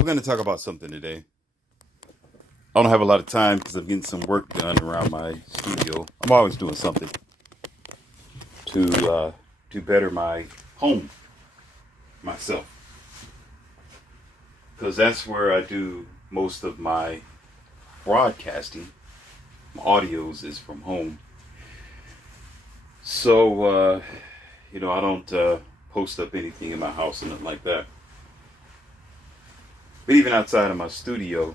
We're going to talk about something today. I don't have a lot of time because I'm getting some work done around my studio. I'm always doing something to better my home, myself, because that's where I do most of my broadcasting. My audios is from home, so I don't post up anything in my house and nothing like that. But even outside of my studio,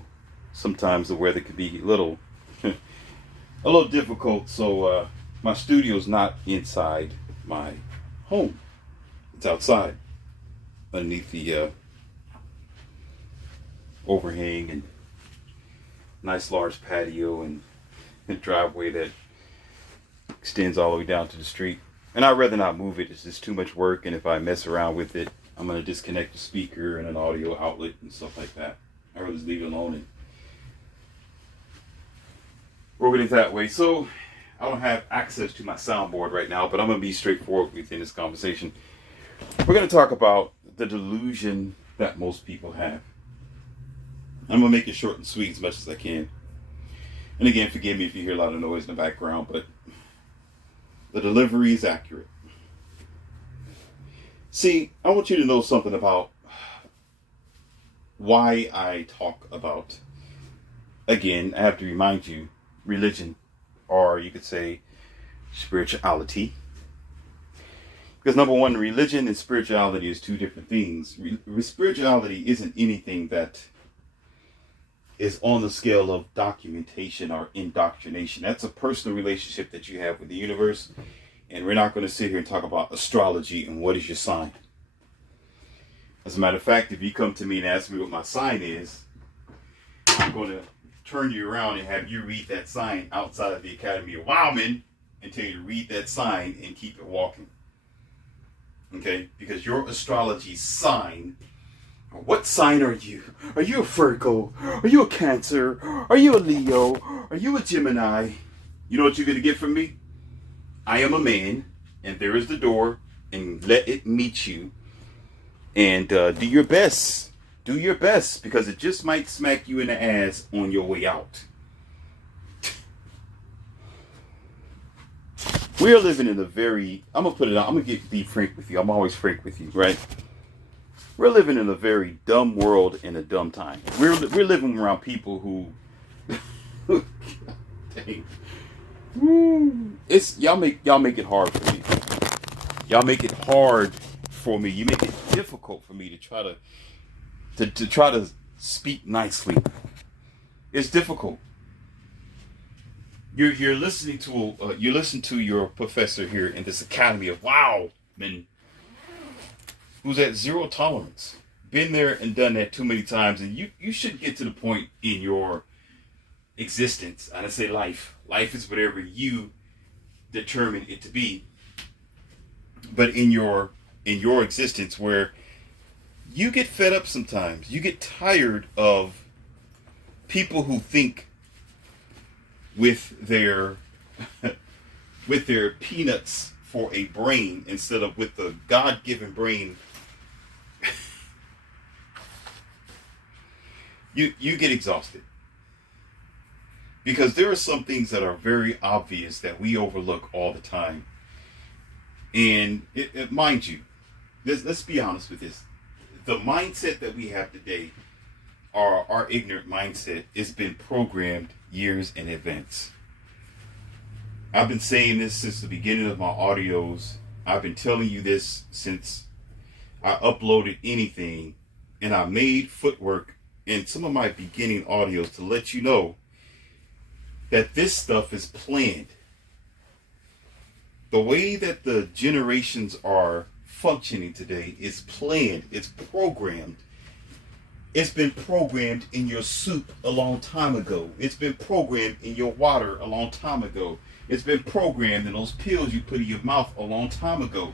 sometimes the weather could be a little difficult. So my studio's not inside my home; it's outside, underneath the overhang and nice large patio and driveway that extends all the way down to the street. And I'd rather not move it. It's just too much work. And if I mess around with it, I'm going to disconnect the speaker and an audio outlet and stuff like that. I'd rather just leave it alone and work it that way. So I don't have access to my soundboard right now, but I'm going to be straightforward within this conversation. We're going to talk about the delusion that most people have. I'm going to make it short and sweet as much as I can. And again, forgive me if you hear a lot of noise in the background, but the delivery is accurate. See, I want you to know something about why I talk about, again, I have to remind you, religion, or you could say spirituality. Because number one, religion and spirituality is two different things. Spirituality isn't anything that is on the scale of documentation or indoctrination. That's a personal relationship that you have with the universe. And we're not going to sit here and talk about astrology and what is your sign. As a matter of fact, if you come to me and ask me what my sign is, I'm going to turn you around and have you read that sign outside of the Academy of Wildman and tell you to read that sign and keep it walking. Okay? Because your astrology sign, what sign are you? Are you a Virgo? Are you a Cancer? Are you a Leo? Are you a Gemini? You know what you're going to get from me? I am a man, and there is the door, and let it meet you. And do your best. Do your best, because it just might smack you in the ass on your way out. We are living in a very, I'm going to put it out, I'm going to be frank with you. I'm always frank with you, right? We're living in a very dumb world in a dumb time. We're living around people who, dang, it's y'all make it hard for me. Y'all make it hard for me. You make it difficult for me to try to speak nicely. It's difficult. You're listening to you listen to your professor here in this Academy of Wildman, who's at zero tolerance. Been there and done that too many times, and you should get to the point in your existence. I say life. Life is whatever you determine it to be. But in your existence, where you get fed up sometimes, you get tired of people who think with their with their peanuts for a brain instead of with the God-given brain. You get exhausted. Because there are some things that are very obvious that we overlook all the time. And mind you, let's be honest with this. The mindset that we have today, our ignorant mindset, has been programmed years in advance. I've been saying this since the beginning of my audios. I've been telling you this since I uploaded anything, and I made footwork in some of my beginning audios to let you know that this stuff is planned. The way that the generations are functioning today is planned. It's programmed. It's been programmed in your soup a long time ago. It's been programmed in your water a long time ago. It's been programmed in those pills you put in your mouth a long time ago.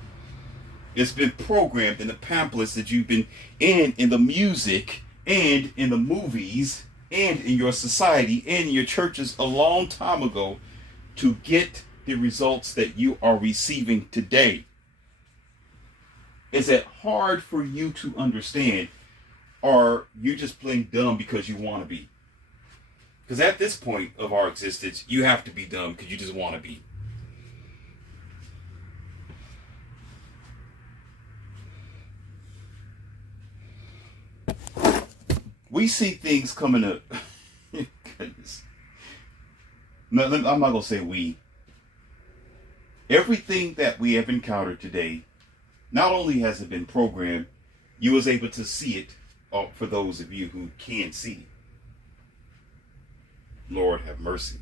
It's been programmed in the pamphlets that you've been in the music, and in the movies, and in your society, and in your churches a long time ago to get the results that you are receiving today. Is it hard for you to understand or you just plain dumb because you want to be. Because at this point of our existence, you have to be dumb because you just want to be. We see things coming up. Goodness. No, I'm not going to say we. Everything that we have encountered today, not only has it been programmed, you was able to see it, for those of you who can't see. Lord have mercy.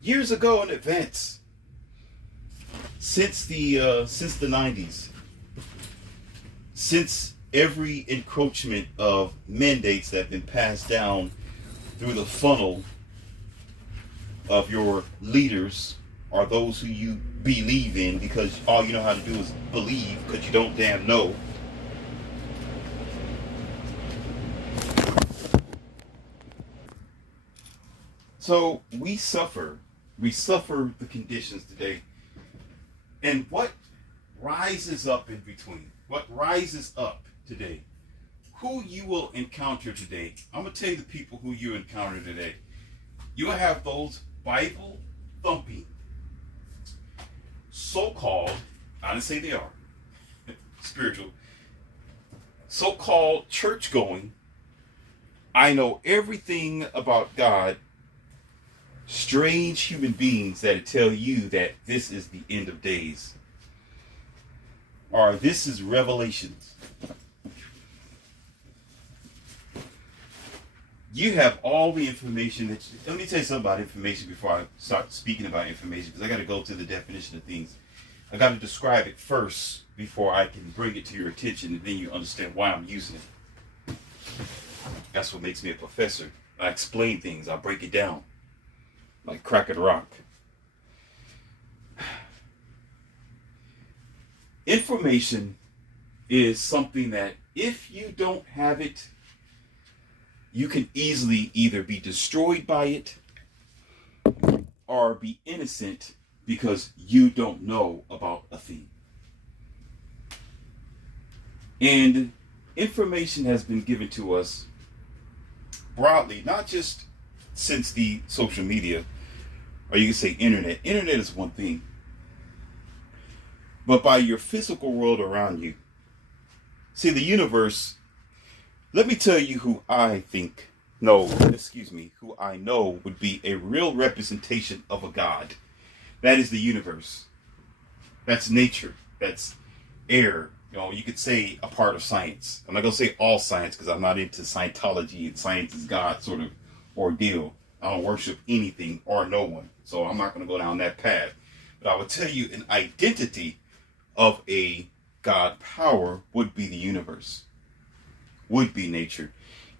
Years ago in advance, since the 90s, since every encroachment of mandates that have been passed down through the funnel of your leaders or those who you believe in, because all you know how to do is believe because you don't damn know. So we suffer the conditions today. And what rises up in between, what rises up today, who you will encounter today, I'm going to tell you the people who you encounter today. You'll have those Bible thumping, so-called, I didn't say they are, spiritual, so-called church-going, I know everything about God, strange human beings that tell you that this is the end of days, or this is Revelations. You have all the information that let me tell you something about information before I start speaking about information, because I got to go to the definition of things. I got to describe it first before I can bring it to your attention, and then you understand why I'm using it. That's what makes me a professor. I explain things. I break it down like crack it rock. Information is something that if you don't have it, you can easily either be destroyed by it or be innocent because you don't know about a thing. And information has been given to us broadly, not just since the social media, or you can say internet. Internet is one thing. But by your physical world around you. See, the universe, let me tell you who I know would be a real representation of a God. That is the universe. That's nature. That's air. You know, you could say a part of science. I'm not going to say all science because I'm not into Scientology and science is God sort of ordeal. I don't worship anything or no one. So I'm not going to go down that path. But I will tell you an identity of a God power would be the universe, would be nature.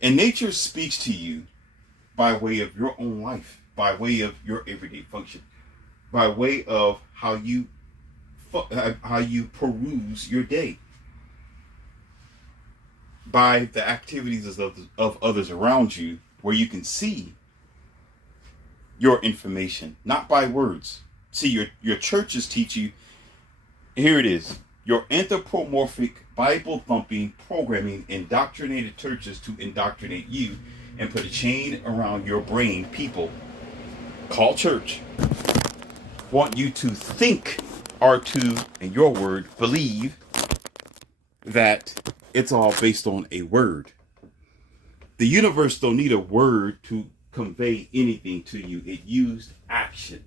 And nature speaks to you by way of your own life, by way of your everyday function, by way of how you peruse your day, by the activities of others around you, where you can see your information, not by words. See, your churches teach you, here it is, your anthropomorphic, Bible-thumping, programming, indoctrinated churches to indoctrinate you and put a chain around your brain. People called church want you to think, or to, in your word, believe that it's all based on a word. The universe don't need a word to convey anything to you. It used action.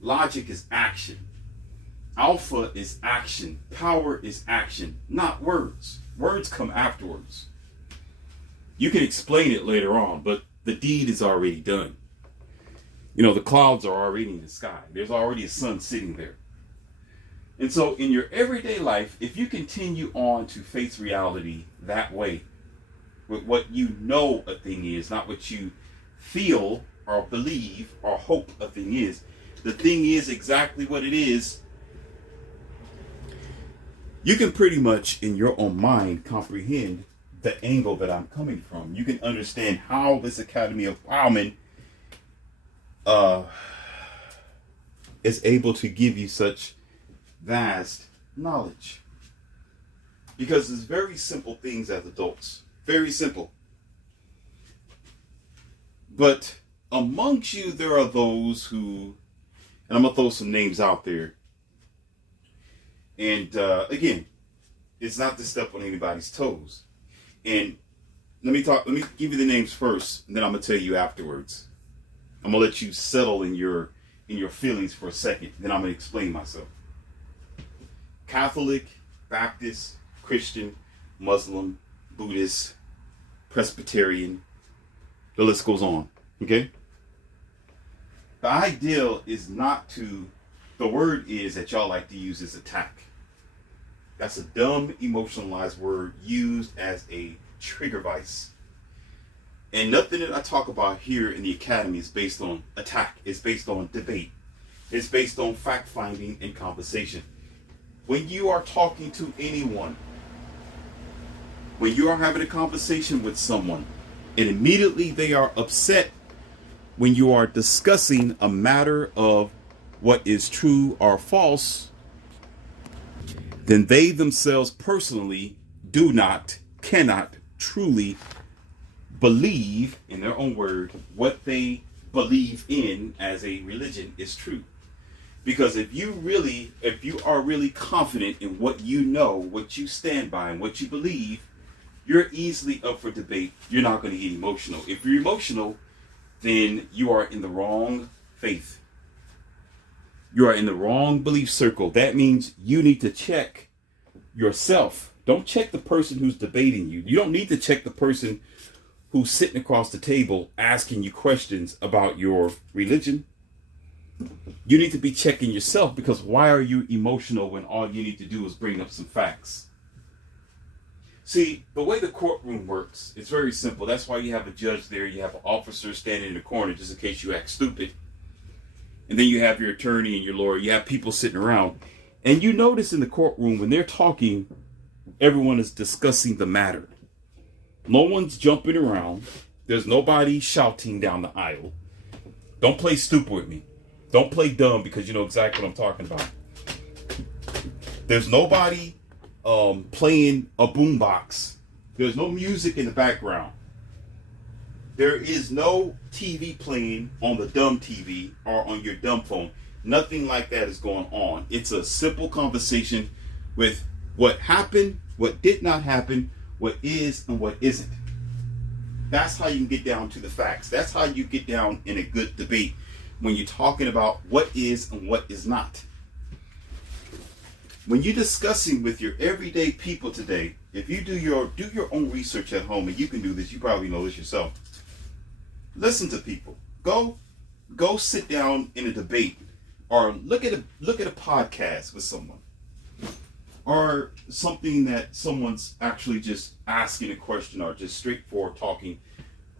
Logic is action. Alpha is action. Power is action, not words. Words come afterwards. You can explain it later on, but the deed is already done. You know, the clouds are already in the sky. There's already a sun sitting there. And so in your everyday life, if you continue on to face reality that way, with what you know a thing is, not what you feel or believe or hope a thing is, the thing is exactly what it is, you can pretty much in your own mind comprehend the angle that I'm coming from. You can understand how this Academy of Plowmen is able to give you such vast knowledge. Because it's very simple things as adults. Very simple. But amongst you, there are those who, and I'm going to throw some names out there. And again, it's not to step on anybody's toes. And let me give you the names first, and then I'm going to tell you afterwards. I'm going to let you settle in your feelings for a second, then I'm going to explain myself. Catholic, Baptist, Christian, Muslim, Buddhist, Presbyterian, the list goes on, okay? The ideal is not to, the word is that y'all like to use is attack. That's a dumb, emotionalized word used as a trigger vice. And nothing that I talk about here in the academy is based on attack. It's based on debate. It's based on fact-finding and conversation. When you are talking to anyone, when you are having a conversation with someone, and immediately they are upset when you are discussing a matter of what is true or false, then they themselves personally cannot truly believe, in their own word, what they believe in as a religion is true. Because if you are really confident in what you know, what you stand by, and what you believe, you're easily up for debate. You're not going to get emotional. If you're emotional, then you are in the wrong faith. You are in the wrong belief circle. That means you need to check yourself. Don't check the person who's debating you. You don't need to check the person who's sitting across the table asking you questions about your religion. You need to be checking yourself, because why are you emotional when all you need to do is bring up some facts? See, the way the courtroom works, it's very simple. That's why you have a judge there. You have an officer standing in the corner just in case you act stupid. And then you have your attorney and your lawyer. You have people sitting around. And you notice in the courtroom, when they're talking, everyone is discussing the matter. No one's jumping around. There's nobody shouting down the aisle. Don't play stupid with me. Don't play dumb, because you know exactly what I'm talking about. There's nobody playing a boombox. There's no music in the background. There is no TV playing on the dumb TV or on your dumb phone. Nothing like that is going on. It's a simple conversation with what happened, what did not happen, what is and what isn't. That's how you can get down to the facts. That's how you get down in a good debate, when you're talking about what is and what is not. When you're discussing with your everyday people today, if you do your own research at home, and you can do this, you probably know this yourself. Listen to people. Go sit down in a debate, or look at a podcast with someone, or something that someone's actually just asking a question or just straightforward talking.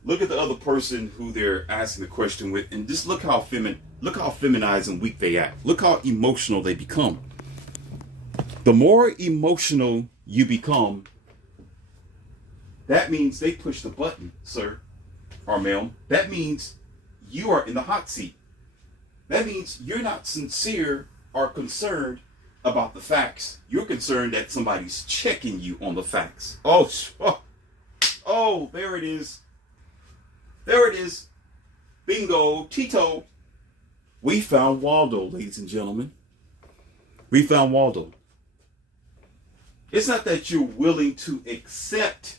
Look at the other person who they're asking the question with, and just look how feminized and weak they act. Look how emotional they become. The more emotional you become, that means they push the button, sir or ma'am. That means you are in the hot seat. That means you're not sincere or concerned about the facts. You're concerned that somebody's checking you on the facts. Oh, there it is. There it is. Bingo. Tito. We found Waldo, ladies and gentlemen. We found Waldo. It's not that you're willing to accept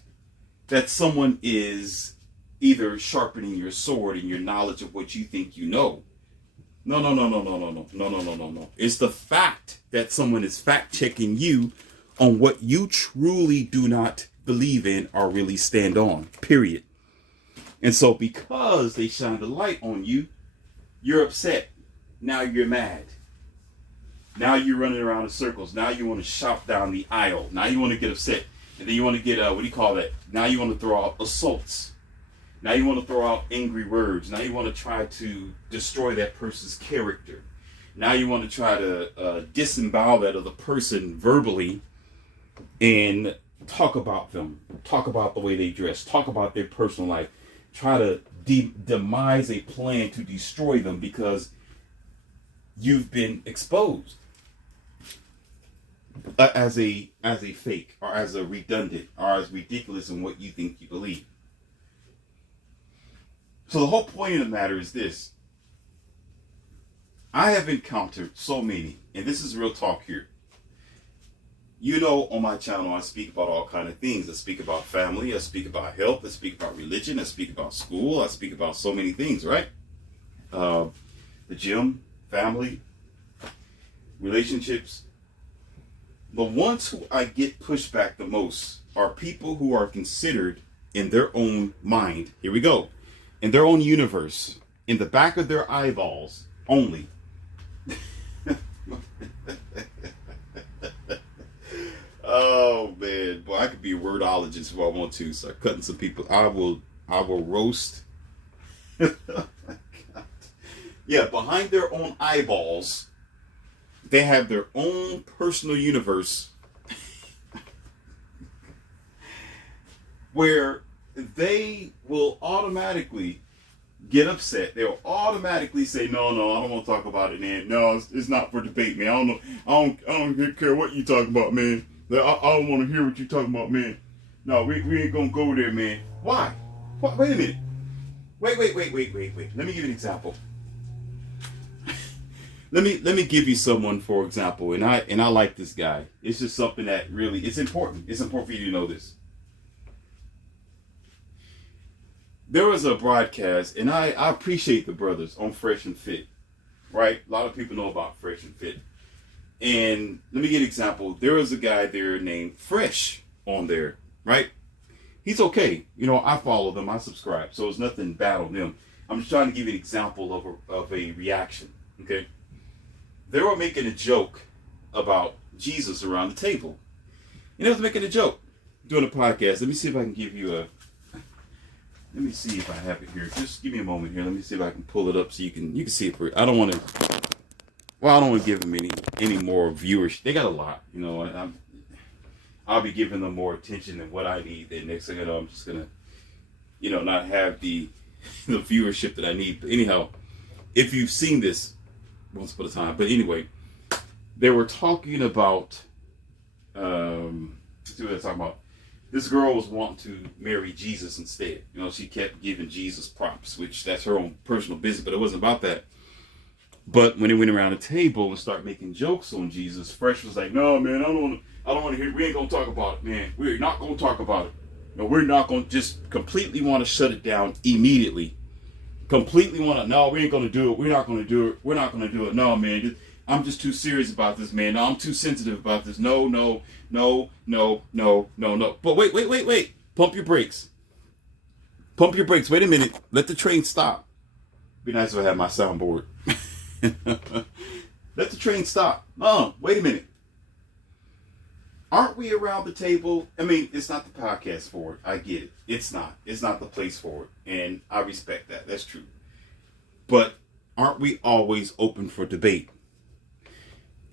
that someone is either sharpening your sword in your knowledge of what you think you know. No. It's the fact that someone is fact checking you on what you truly do not believe in or really stand on, period. And so because they shine the light on you, you're upset. Now you're mad. Now you're running around in circles. Now you want to shout down the aisle. Now you want to get upset. And then you want to get, what do you call that? Now you want to throw out assaults. Now you want to throw out angry words. Now you want to try to destroy that person's character. Now you want to try to disembowel that other person verbally and talk about them. Talk about the way they dress. Talk about their personal life. Try to demise a plan to destroy them because you've been exposed. as a fake, or as a redundant, or as ridiculous in what you think you believe. So the whole point of the matter is this. I have encountered so many, and this is real talk here. You know, on my channel, I speak about all kind of things. I speak about family. I speak about health. I speak about religion. I speak about school. I speak about so many things, right? The gym, family, relationships. The ones who I get pushed back the most are people who are considered in their own mind. Here we go. In their own universe, in the back of their eyeballs only. Oh man, boy, I could be a wordologist if I want to. Start cutting some people. I will roast. Oh my God. Yeah, behind their own eyeballs, they have their own personal universe where they will automatically get upset. They'll automatically say, no, I don't want to talk about it, man. No, it's not for debate, man. I don't know. I don't care what you talking about, man. I don't want to hear what you talking about, man. No, we ain't gonna go there, man. Why? What? Wait a minute. Wait. Let me give you an example. Let me give you someone for example, and I like this guy. It's just something that really it's important. It's important for you to know this. There was a broadcast, and I appreciate the brothers on Fresh and Fit, right? A lot of people know about Fresh and Fit. And let me give an example. There was a guy there named Fresh on there, right? He's okay. You know, I follow them. I subscribe. So it's nothing bad on them. I'm just trying to give you an example of a reaction, okay? They were making a joke about Jesus around the table. And they was making a joke doing a podcast. Let me see if I can give you a... Let me see if I have it here. Just give me a moment here. Let me see if I can pull it up so you can see it. I don't want to give them any more viewers. They got a lot, you know. I'll be giving them more attention than what I need. Then next thing I know, I'm just gonna, you know, not have the viewership that I need. But anyhow, if you've seen this once upon a time, but anyway, they were talking about. Let's see what they're talking about. This girl was wanting to marry Jesus instead. You know, she kept giving Jesus props, which that's her own personal business, but it wasn't about that. But when they went around the table and started making jokes on Jesus, Fresh was like, "No, man, I don't want to hear. We ain't gonna talk about it, man. We're not gonna talk about it. No, we're not gonna just completely want to shut it down immediately. Completely want to. No, we ain't gonna do it. We're not gonna do it. We're not gonna do it. No, man. I'm just too serious about this, man. No, I'm too sensitive about this. No. But wait. Pump your brakes. Pump your brakes. Wait a minute. Let the train stop. Be nice if I had my soundboard. Let the train stop. Wait a minute. Aren't we around the table? I mean, it's not the podcast for it. I get it. It's not. It's not the place for it. And I respect that. That's true. But aren't we always open for debate?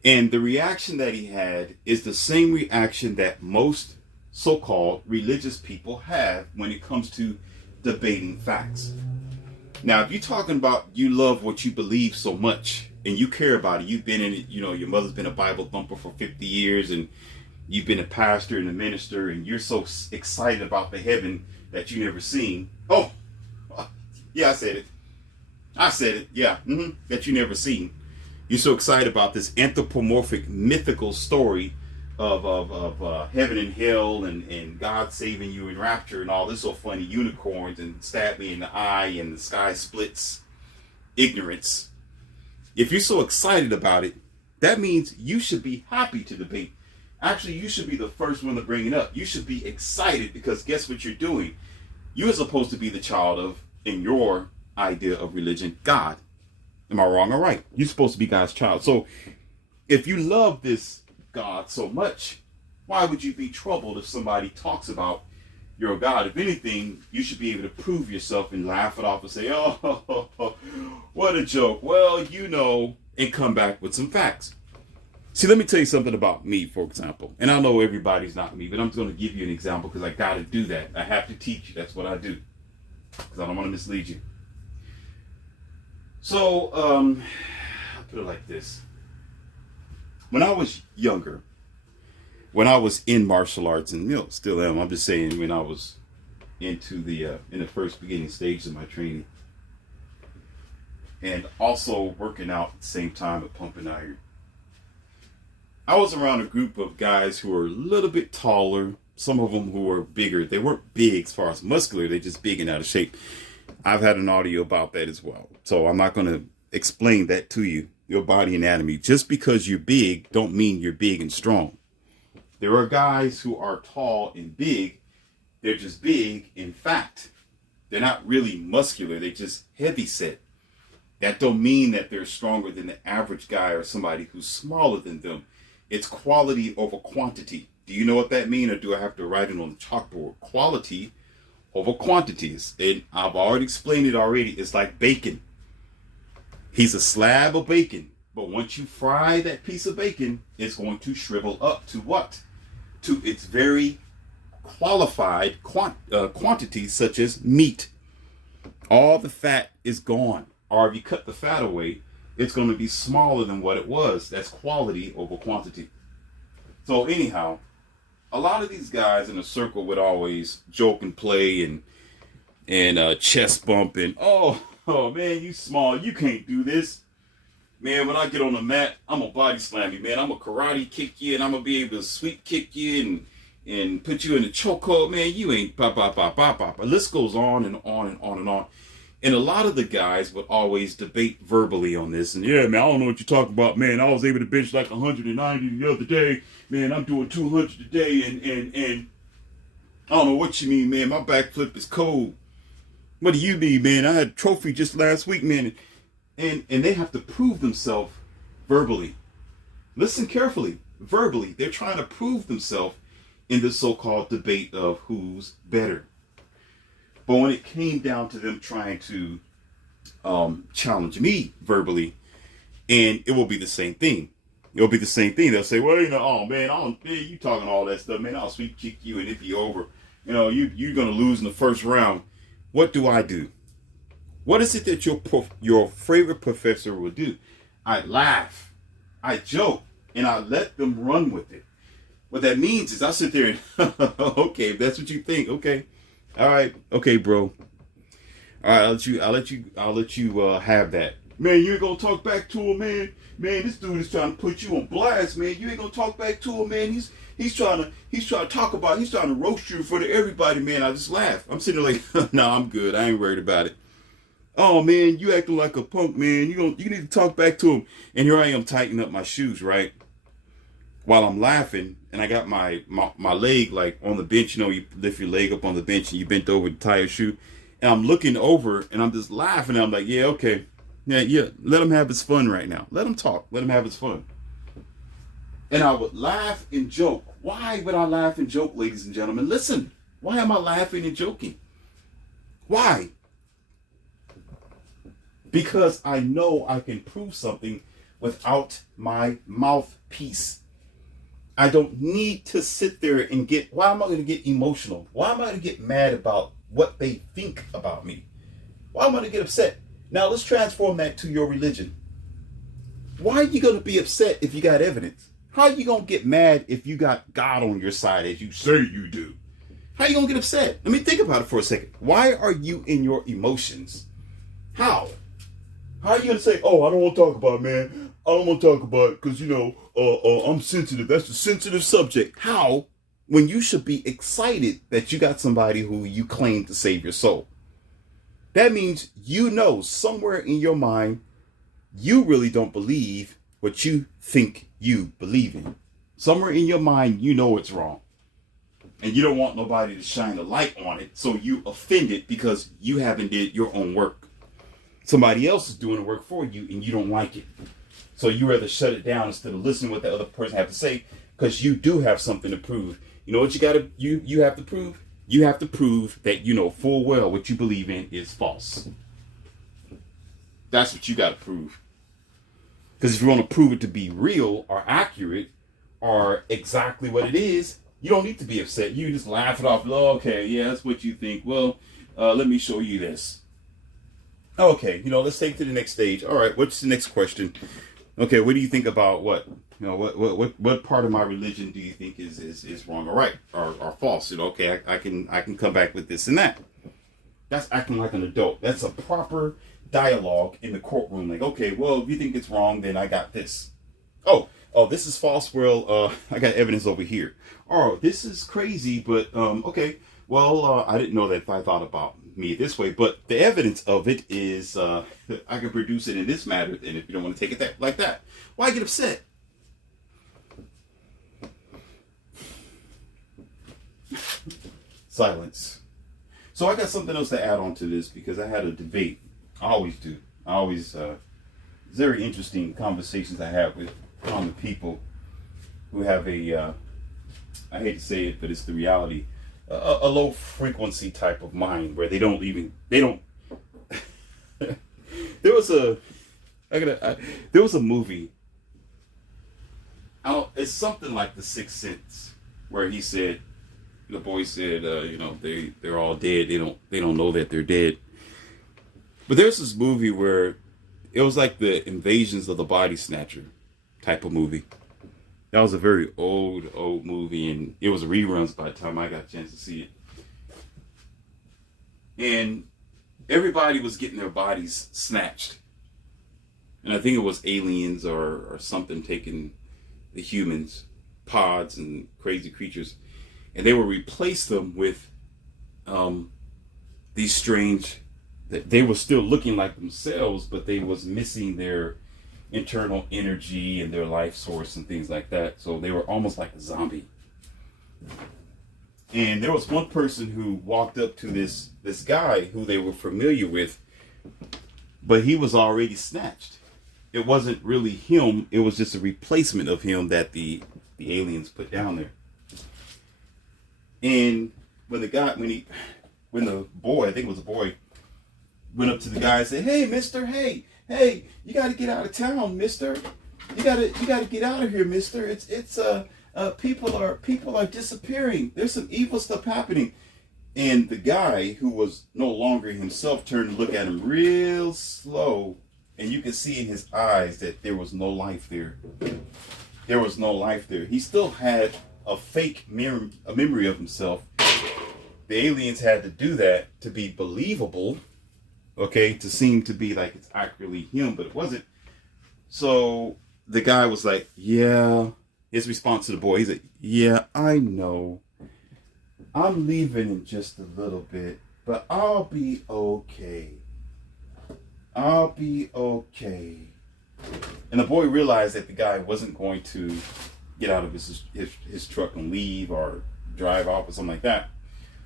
And the reaction that he had is the same reaction that most so-called religious people have when it comes to debating facts. Now, if you're talking about you love what you believe so much and you care about it, you've been in it, you know, your mother's been a Bible thumper for 50 years and you've been a pastor and a minister and you're so excited about the heaven that you never seen. Oh, yeah, I said it. Yeah, that you never seen. You're so excited about this anthropomorphic mythical story of heaven and hell and God saving you in rapture and all this so funny unicorns and stab me in the eye and the sky splits ignorance. If you're so excited about it, that means you should be happy to debate. Actually, you should be the first one to bring it up. You should be excited because guess what you're doing? You are supposed to be the child of, in your idea of religion, God. Am I wrong or right? You're supposed to be God's child. So if you love this God so much, why would you be troubled if somebody talks about your God? If anything, you should be able to prove yourself and laugh it off and say, oh, what a joke. Well, you know, and come back with some facts. See, let me tell you something about me, for example. And I know everybody's not me, but I'm going to give you an example because I got to do that. I have to teach you. That's what I do because I don't want to mislead you. So, I'll put it like this. When I was younger, when I was in martial arts, and still am. I'm just saying when I was into in the first beginning stages of my training, and also working out at the same time at pumping iron. I was around a group of guys who were a little bit taller. Some of them who were bigger. They weren't big as far as muscular. They're just big and out of shape. I've had an audio about that as well. So I'm not going to explain that to you, your body anatomy. Just because you're big don't mean you're big and strong. There are guys who are tall and big. They're just big in fact. They're not really muscular. They're just heavy set. That don't mean that they're stronger than the average guy or somebody who's smaller than them. It's quality over quantity. Do you know what that means, or do I have to write it on the chalkboard? Quality over quantities. And I've already explained it already. It's like bacon. He's a slab of bacon. But once you fry that piece of bacon, it's going to shrivel up to what? To its very qualified quantities, such as meat. All the fat is gone. Or if you cut the fat away, it's going to be smaller than what it was. That's quality over quantity. So anyhow, a lot of these guys in a circle would always joke and play and chest bump and oh man, you small, you can't do this. Man, when I get on the mat, I'm gonna body slam you, man. I'm gonna karate kick you, and I'm gonna be able to sweep kick you and put you in the chokehold, man. You ain't pop. The list goes on and on and on and on. And a lot of the guys would always debate verbally on this. And yeah, man, I don't know what you're talking about, man. I was able to bench like 190 the other day. Man, I'm doing 200 today. And I don't know what you mean, man. My backflip is cold. What do you mean, man? I had a trophy just last week, man. And they have to prove themselves verbally. Listen carefully. Verbally. They're trying to prove themselves in this so-called debate of who's better. But when it came down to them trying to challenge me verbally, and it will be the same thing. It'll be the same thing. They'll say, well, oh man, you talking all that stuff, man. I'll sweep kick you and it'll be over. You're going to lose in the first round. What do I do? What is it that your favorite professor will do? I laugh, I joke, and I let them run with it. What that means is I sit there and, okay, if that's what you think, okay. All right, okay, bro. All right, I'll let you have that. Man, you ain't gonna talk back to him, man. Man, this dude is trying to put you on blast, man. You ain't gonna talk back to him, man. He's trying to roast you in front of everybody, man. I just laugh. I'm sitting there like, no, I'm good. I ain't worried about it. Oh man, you acting like a punk, man. You need to talk back to him. And here I am tightening up my shoes, right? While I'm laughing, and I got my leg like on the bench, you lift your leg up on the bench and you bent over to tie your shoe. And I'm looking over and I'm just laughing. And I'm like, yeah, okay. Yeah, let him have his fun right now. Let him talk. Let him have his fun. And I would laugh and joke. Why would I laugh and joke, ladies and gentlemen? Listen, why am I laughing and joking? Why? Because I know I can prove something without my mouthpiece. I don't need to sit there and why am I going to get emotional? Why am I going to get mad about what they think about me? Why am I going to get upset? Now let's transform that to your religion. Why are you going to be upset if you got evidence? How are you going to get mad if you got God on your side as you say you do? How are you going to get upset? Let me think about it for a second. Why are you in your emotions? How? How are you going to say, oh, I don't want to talk about it, man. I don't want to talk about it because, I'm sensitive. That's a sensitive subject. How? When you should be excited that you got somebody who you claim to save your soul. That means somewhere in your mind, you really don't believe what you think you believe in. Somewhere in your mind, it's wrong. And you don't want nobody to shine a light on it, so you offend it because you haven't did your own work. Somebody else is doing the work for you and you don't like it. So you rather shut it down instead of listening to what the other person have to say because you do have something to prove. You know what you have to prove? You have to prove that you know full well what you believe in is false. That's what you got to prove. Because if you want to prove it to be real or accurate or exactly what it is, you don't need to be upset. You just laugh it off. Oh, okay, yeah, that's what you think. Well, let me show you this. Okay, let's take it to the next stage. All right, what's the next question? Okay, what do you think about what? what part of my religion do you think is wrong or right or false? Okay, I can come back with this and that. That's acting like an adult. That's a proper dialogue in the courtroom. Like, okay, well, if you think it's wrong, then I got this. Oh, this is false. Well, I got evidence over here. Oh, this is crazy, but okay. Well, I didn't know that if I thought about me this way, but the evidence of it is I can produce it in this matter. And if you don't want to take it like that, why get upset? Silence. So I got something else to add on to this because I had a debate. I always do. Very interesting conversations I have with common people who have I hate to say it, but it's the reality, a low frequency type of mind where they don't there was a movie. It's something like The Sixth Sense, where the boy said, they're all dead. They don't know that they're dead. But there's this movie where it was like the Invasions of the Body Snatcher type of movie. That was a very old movie, and it was reruns by the time I got a chance to see it. And everybody was getting their bodies snatched. And I think it was aliens or something taking the humans, pods and crazy creatures. And they would replace them with these strange, they were still looking like themselves, but they was missing their internal energy and their life source and things like that. So they were almost like a zombie. And there was one person who walked up to this guy who they were familiar with, but he was already snatched. It wasn't really him. It was just a replacement of him that the aliens put down there. And when the boy, I think it was a boy, went up to the guy and said, "Hey, mister, hey, you got to get out of town, mister. You got to get out of here, mister. It's people are disappearing. There's some evil stuff happening." And the guy, who was no longer himself, turned to look at him real slow, and you could see in his eyes that there was no life there. There was no life there. He still had a fake memory of himself. The aliens had to do that to be believable, okay, to seem to be like it's accurately him, but it wasn't. So the guy was like, yeah. His response to the boy, he's like, "Yeah, I know. I'm leaving in just a little bit, but I'll be okay. I'll be okay." And the boy realized that the guy wasn't going to get out of his truck and leave or drive off or something like that.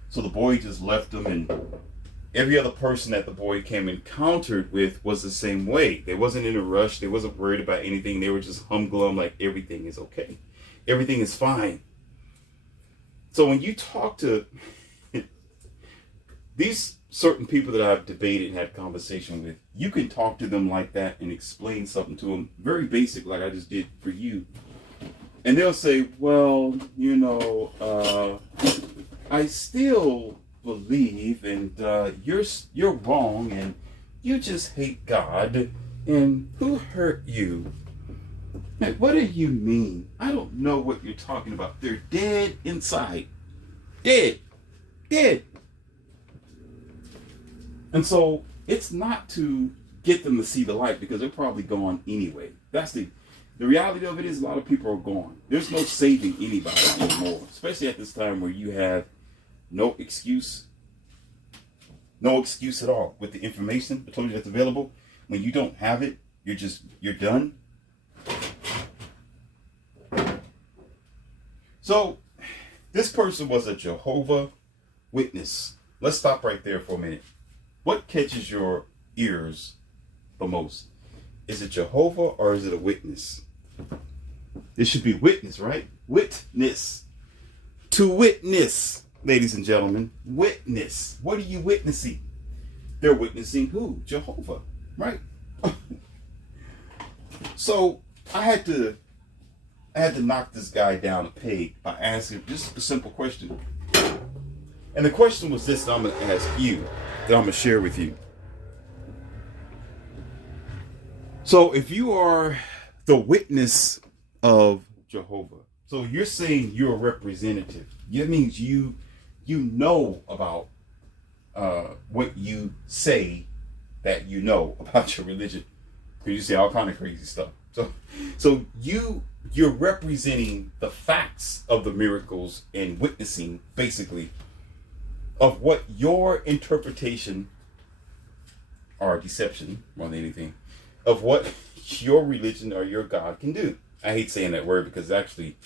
So the boy just left him, and every other person that the boy came encountered with was the same way. They wasn't in a rush. They wasn't worried about anything. They were just humglum, like everything is okay. Everything is fine. So when you talk to these certain people that I've debated and had conversation with, you can talk to them like that and explain something to them very basic, like I just did for you. And they'll say, "Well, I still believe, and you're wrong, and you just hate God, and who hurt you? Like, what do you mean? I don't know what you're talking about. They're dead inside. Dead. And so it's not to get them to see the light, because they're probably gone anyway. That's the reality of it. Is a lot of people are gone. There's no saving anybody anymore, especially at this time where you have no excuse at all with the information, the technology that's available. When you don't have it, you're done. So this person was a Jehovah Witness. Let's stop right there for a minute. What catches your ears the most? Is it Jehovah or is it a witness? It should be witness, right? Witness. To witness, ladies and gentlemen. Witness. What are you witnessing? They're witnessing who? Jehovah, right? So I had to knock this guy down a peg by asking just a simple question. And the question was this that I'm going to ask you, that I'm going to share with you. So if you are the witness of Jehovah. So you're saying you're a representative. That means you know about what you say that you know about your religion. Because you say all kind of crazy stuff. So you're representing the facts of the miracles and witnessing, basically, of what your interpretation or deception, more than anything, of what your religion or your God can do. I hate saying that word because actually,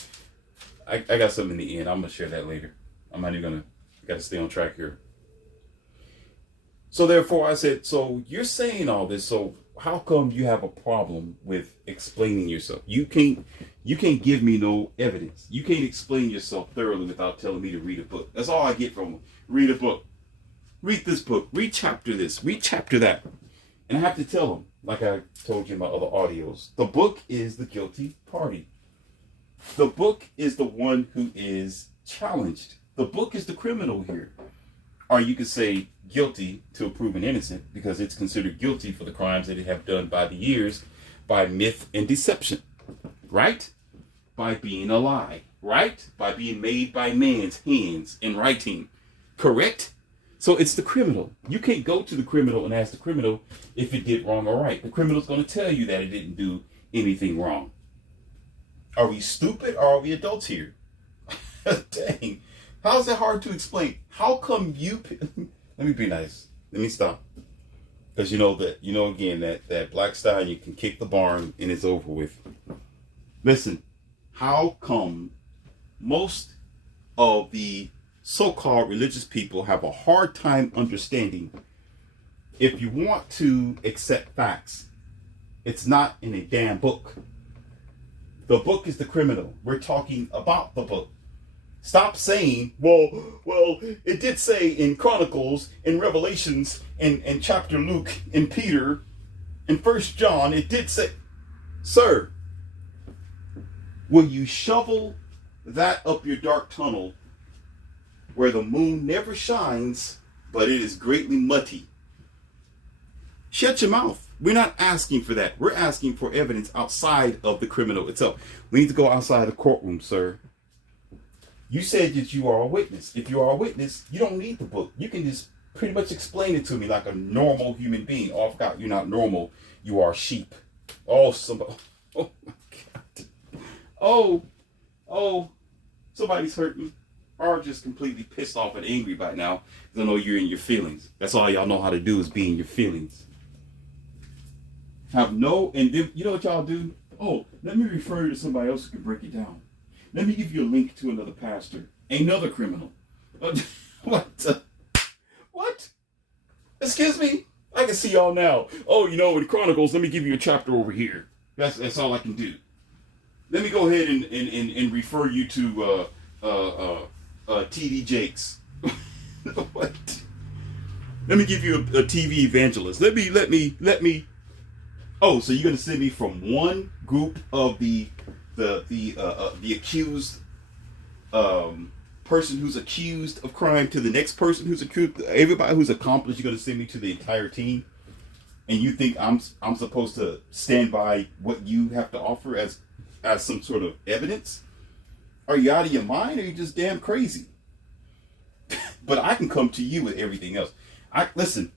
I got something in the end. I'm going to share that later. I'm not even going to, got to stay on track here. So therefore I said, so you're saying all this, so how come you have a problem with explaining yourself? You can't give me no evidence. You can't explain yourself thoroughly without telling me to read a book. That's all I get from them. Read a book. Read this book. Read chapter this. Read chapter that. And I have to tell them, like I told you in my other audios, the book is the guilty party. The book is the one who is challenged. The book is the criminal here. Or you could say guilty to a proven innocent, because it's considered guilty for the crimes that it have done by the years, by myth and deception, right? By being a lie, right? By being made by man's hands in writing, correct? So it's the criminal. You can't go to the criminal and ask the criminal if it did wrong or right. The criminal's going to tell you that it didn't do anything wrong. Are we stupid or are we adults here? Dang. How is that hard to explain? How come you... Let me be nice. Let me stop. Because again, that black stallion can kick the barn and it's over with. Listen, how come most of the so-called religious people have a hard time understanding, if you want to accept facts, it's not in a damn book. The book is the criminal. We're talking about the book. Stop saying, well, it did say in Chronicles, in Revelations, in chapter Luke, in Peter, in 1 John, it did say, sir, will you shovel that up your dark tunnel where the moon never shines, but it is greatly muddy? Shut your mouth. We're not asking for that. We're asking for evidence outside of the criminal itself. We need to go outside the courtroom, sir. You said that you are a witness. If you are a witness, you don't need the book. You can just pretty much explain it to me like a normal human being. Oh, I forgot, you're not normal. You are sheep. Oh, somebody. Oh, my God. Oh, somebody's hurting. Or just completely pissed off and angry by now. Because I know you're in your feelings. That's all y'all know how to do, is be in your feelings. And then, you know what y'all do? Oh, let me refer you to somebody else who can break it down. Let me give you a link to another pastor, another criminal. What? What? Excuse me? I can see y'all now. Oh, in Chronicles, let me give you a chapter over here. That's all I can do. Let me go ahead and refer you to T.D. Jakes. What? Let me give you a TV evangelist. Let me. Oh, so you're gonna send me from one group of the accused person who's accused of crime to the next person who's accused, everybody who's accomplished? You're going to send me to the entire team, and you think I'm supposed to stand by what you have to offer as some sort of evidence? Are you out of your mind, or are you just damn crazy? But I can come to you with everything else. Listen,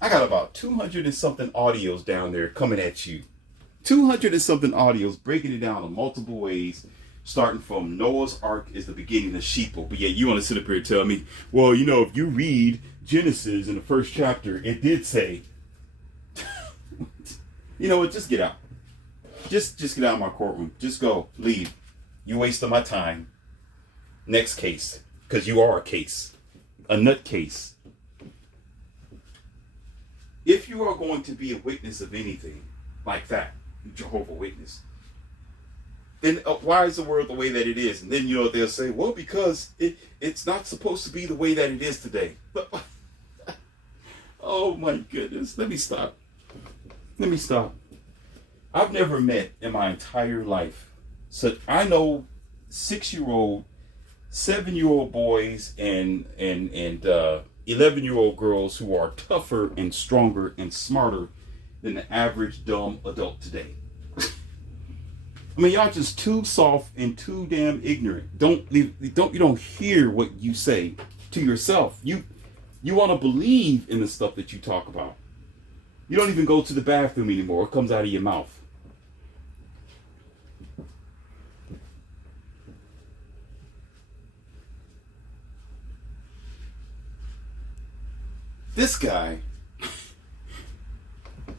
I got about 200 and something audios down there coming at you. 200 and something audios, breaking it down in multiple ways, starting from Noah's Ark is the beginning of sheeple. But yet you want to sit up here and tell me, well, if you read Genesis in the first chapter, it did say. You know what? Just get out. Just get out of my courtroom. Just go. Leave. You wasted my time. Next case. Because you are a case. A nut case. If you are going to be a witness of anything like that, Jehovah's Witness, then why is the world the way that it is? And then they'll say, well, because it's not supposed to be the way that it is today. Oh my goodness. Let me stop. I've never met in my entire life, so I know 6-year-old, 7-year-old boys and 11-year-old girls who are tougher and stronger and smarter than the average dumb adult today. I mean, y'all just too soft and too damn ignorant. You don't hear what you say to yourself. You want to believe in the stuff that you talk about. You don't even go to the bathroom anymore. It comes out of your mouth. This guy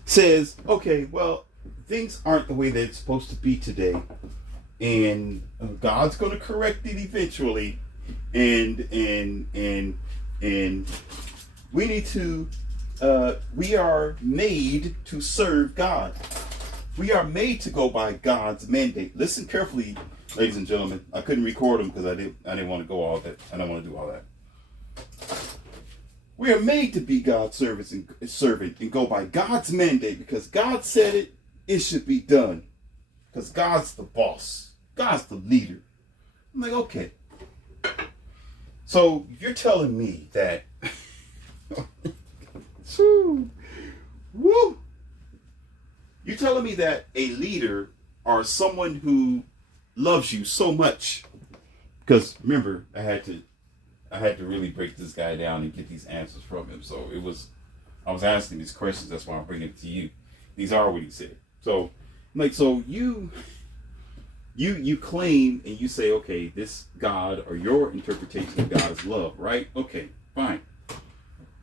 says, okay, well, things aren't the way that it's supposed to be today, and God's going to correct it eventually, and we need to we are made to serve God. We are made to go by God's mandate. Listen carefully, ladies and gentlemen. I couldn't record them because I didn't want to go all that. I don't want to do all that. We are made to be God's servant and go by God's mandate because God said it. It should be done because God's the boss. God's the leader. I'm like, okay. So you're telling me that woo, you're telling me that a leader or someone who loves you so much, because remember, I had to really break this guy down and get these answers from him. So I was asking these questions. That's why I'm bringing it to you. These are what he said. So, so you claim and you say, okay, this God or your interpretation of God is love, right? Okay, fine.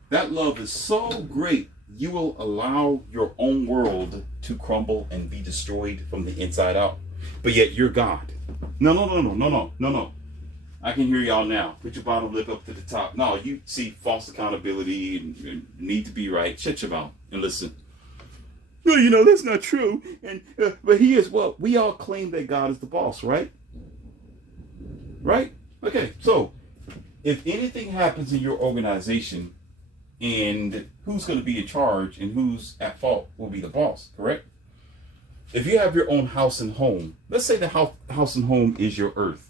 That love is so great, you will allow your own world to crumble and be destroyed from the inside out. But yet you're God. No. I can hear y'all now. Put your bottom lip up to the top. No, you see false accountability and need to be right. Shut your mouth and listen. Well, that's not true. And but he is. Well, we all claim that God is the boss, right? Right? Okay. So, if anything happens in your organization, and who's going to be in charge and who's at fault will be the boss, correct? If you have your own house and home, let's say the house and home is your earth,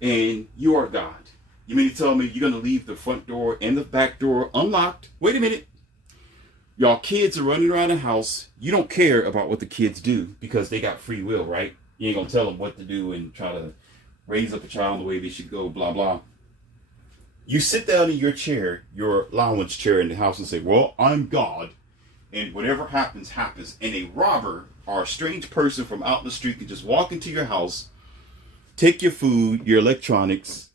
and you are God. You mean to tell me you're going to leave the front door and the back door unlocked? Wait a minute. Y'all kids are running around the house. You don't care about what the kids do because they got free will, right? You ain't going to tell them what to do and try to raise up a child the way they should go, blah, blah. You sit down in your chair, your lounge chair in the house and say, well, I'm God, and whatever happens, happens. And a robber or a strange person from out in the street can just walk into your house, take your food, your electronics,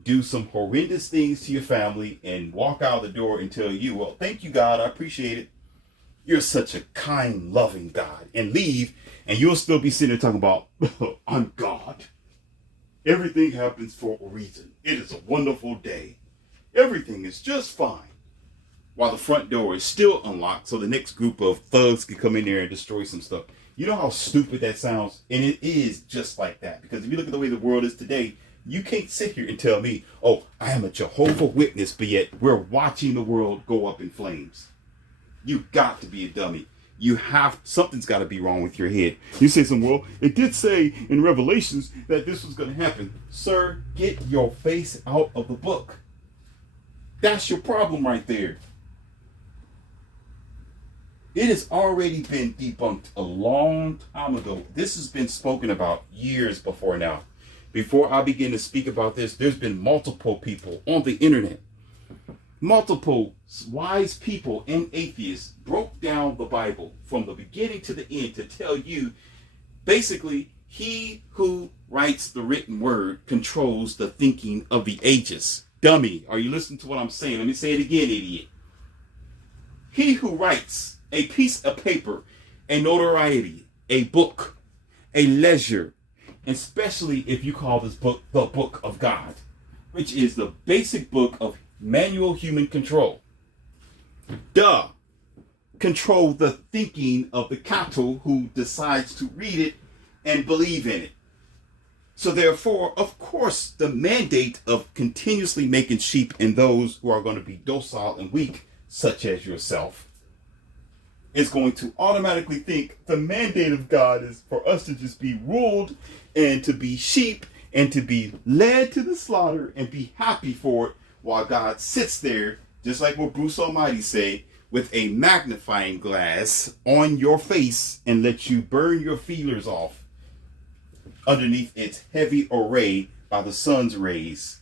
do some horrendous things to your family, and walk out the door and tell you, well, thank you, God, I appreciate it. You're such a kind, loving God, and leave, and you'll still be sitting there talking about, I'm God. Everything happens for a reason. It is a wonderful day. Everything is just fine. While the front door is still unlocked, so the next group of thugs can come in there and destroy some stuff. You know how stupid that sounds? And it is just like that. Because if you look at the way the world is today, you can't sit here and tell me, oh, I am a Jehovah Witness, but yet we're watching the world go up in flames. You got to be a dummy. Something's got to be wrong with your head. You say well, it did say in Revelations that this was going to happen. Sir, get your face out of the book. That's your problem right there. It has already been debunked a long time ago. This has been spoken about years before now. Before I begin to speak about this, there's been multiple people on the internet, multiple wise people and atheists broke down the Bible from the beginning to the end to tell you, basically, he who writes the written word controls the thinking of the ages. Dummy, are you listening to what I'm saying? Let me say it again, idiot. He who writes a piece of paper, a notoriety, a book, a ledger, especially if you call this book the Book of God, which is the basic book of manual human control. Control the thinking of the cattle who decides to read it and believe in it. So therefore, of course, the mandate of continuously making sheep and those who are going to be docile and weak, such as yourself, is going to automatically think the mandate of God is for us to just be ruled and to be sheep and to be led to the slaughter and be happy for it while God sits there, just like what Bruce Almighty say, with a magnifying glass on your face and let you burn your feelers off underneath its heavy array by the sun's rays.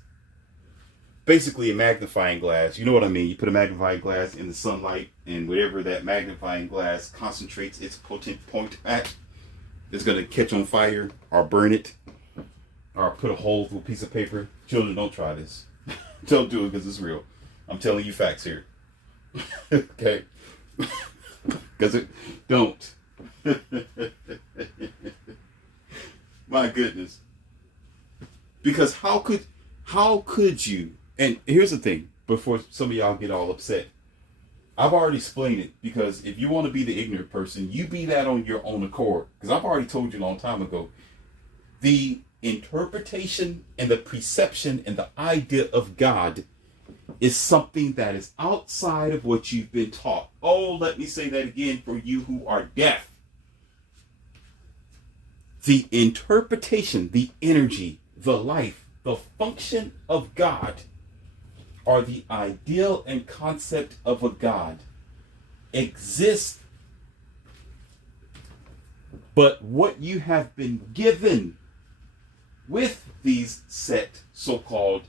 Basically a magnifying glass. You know what I mean? You put a magnifying glass in the sunlight, and whatever that magnifying glass concentrates its potent point at, it's going to catch on fire or burn it or put a hole through a piece of paper. Children, don't try this. Don't do it because it's real. I'm telling you facts here. Okay? Because it don't. My goodness. Because how could you? And here's the thing, before some of y'all get all upset. I've already explained it, because if you want to be the ignorant person, you be that on your own accord. Because I've already told you a long time ago, the interpretation and the perception and the idea of God is something that is outside of what you've been taught. Oh, let me say that again for you who are deaf. The interpretation, the energy, the life, the function of God, or the ideal and concept of a God, exists. But what you have been given with these set so-called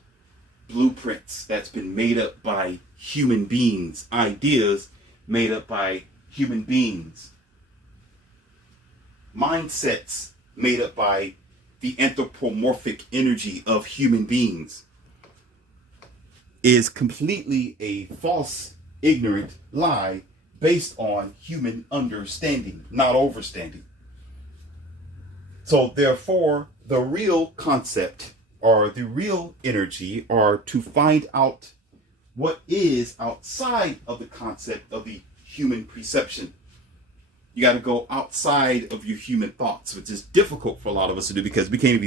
blueprints that's been made up by human beings, ideas made up by human beings, mindsets made up by the anthropomorphic energy of human beings, is completely a false, ignorant lie based on human understanding, not overstanding. So therefore, the real concept or the real energy, or to find out what is outside of the concept of the human perception, you got to go outside of your human thoughts, which is difficult for a lot of us to do, because we can't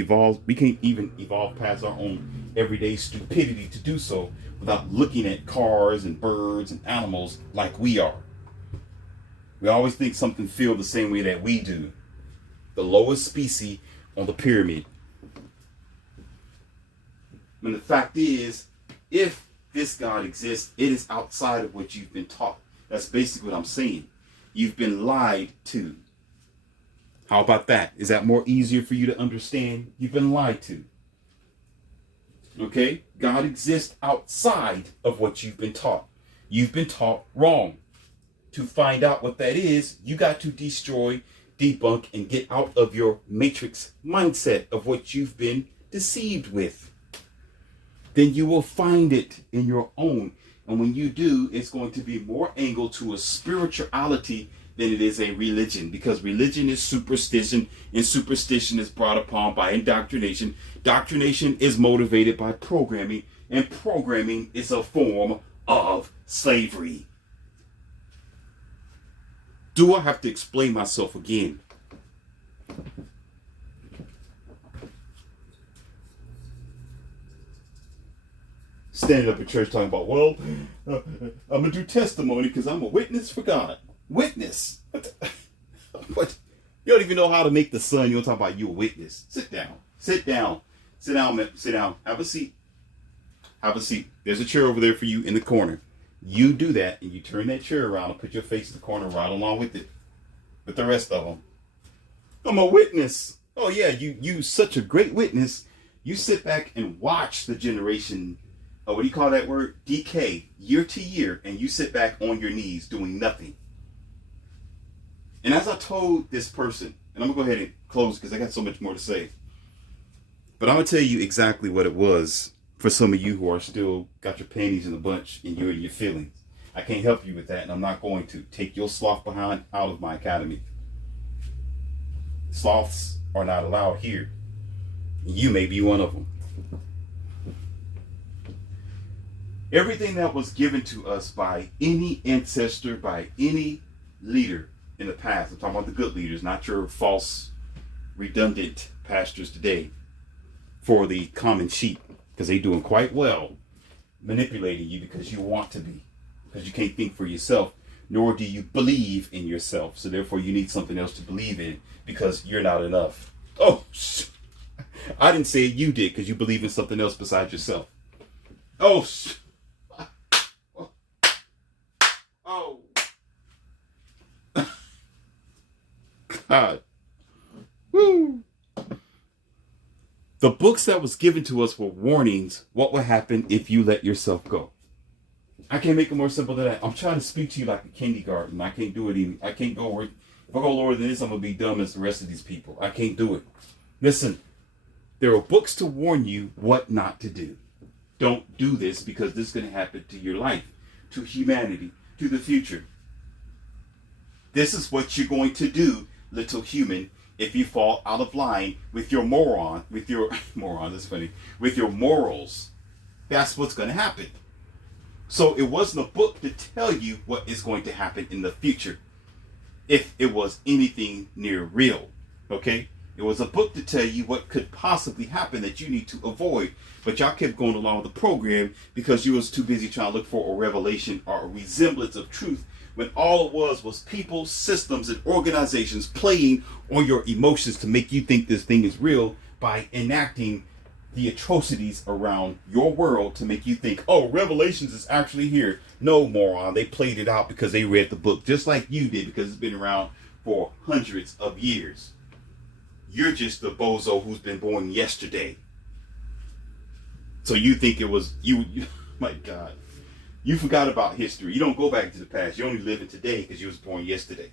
even evolve past our own everyday stupidity to do so without looking at cars and birds and animals like we are. We always think something feels the same way that we do. The lowest species on the pyramid. And the fact is, if this God exists, it is outside of what you've been taught. That's basically what I'm saying. You've been lied to. How about that? Is that more easier for you to understand? You've been lied to. Okay? God exists outside of what you've been taught. You've been taught wrong. To find out what that is, you got to destroy, debunk, and get out of your matrix mindset of what you've been deceived with. Then you will find it in your own. And when you do, it's going to be more angled to a spirituality than it is a religion, because religion is superstition, and superstition is brought upon by indoctrination. Indoctrination is motivated by programming, and programming is a form of slavery. Do I have to explain myself again? Standing up in church talking about, well, I'm going to do testimony because I'm a witness for God. Witness? What? You don't even know how to make the sun. You don't talk about you a witness. Sit down. Sit down. Sit down, man. Sit down. Have a seat. Have a seat. There's a chair over there for you in the corner. You do that, and you turn that chair around and put your face in the corner right along with it. With the rest of them. I'm a witness. Oh, yeah, you such a great witness. You sit back and watch the generation, what do you call that word? Decay, year to year, and you sit back on your knees doing nothing. And as I told this person, and I'm going to go ahead and close because I got so much more to say, but I'm going to tell you exactly what it was for some of you who are still got your panties in a bunch and you're in your feelings. I can't help you with that, and I'm not going to. Take your sloth behind out of my academy. Sloths are not allowed here. You may be one of them. Everything that was given to us by any ancestor, by any leader in the past, I'm talking about the good leaders, not your false, redundant pastors today, for the common sheep, because they're doing quite well manipulating you because you want to be, because you can't think for yourself, nor do you believe in yourself. So therefore you need something else to believe in because you're not enough. Oh, I didn't say it, you did, because you believe in something else besides yourself. Oh, oh, God. Woo. The books that was given to us were warnings. What will happen if you let yourself go? I can't make it more simple than that. I'm trying to speak to you like a kindergarten. I can't do it even. I can't go over. If I go lower than this, I'm going to be dumb as the rest of these people. I can't do it. Listen, there are books to warn you what not to do. Don't do this because this is going to happen to your life, to humanity, to the future. This is what you're going to do, little human, if you fall out of line with your with your morals. That's what's going to happen. So it wasn't a book to tell you what is going to happen in the future, if it was anything near real, okay? It was a book to tell you what could possibly happen that you need to avoid, but y'all kept going along with the program because you was too busy trying to look for a revelation or a resemblance of truth, when all it was people, systems, and organizations playing on your emotions to make you think this thing is real by enacting the atrocities around your world to make you think, oh, Revelations is actually here. No, moron. They played it out because they read the book just like you did, because it's been around for hundreds of years. You're just the bozo who's been born yesterday. So you think it was you my God. You forgot about history. You don't go back to the past. You only live in today because you was born yesterday.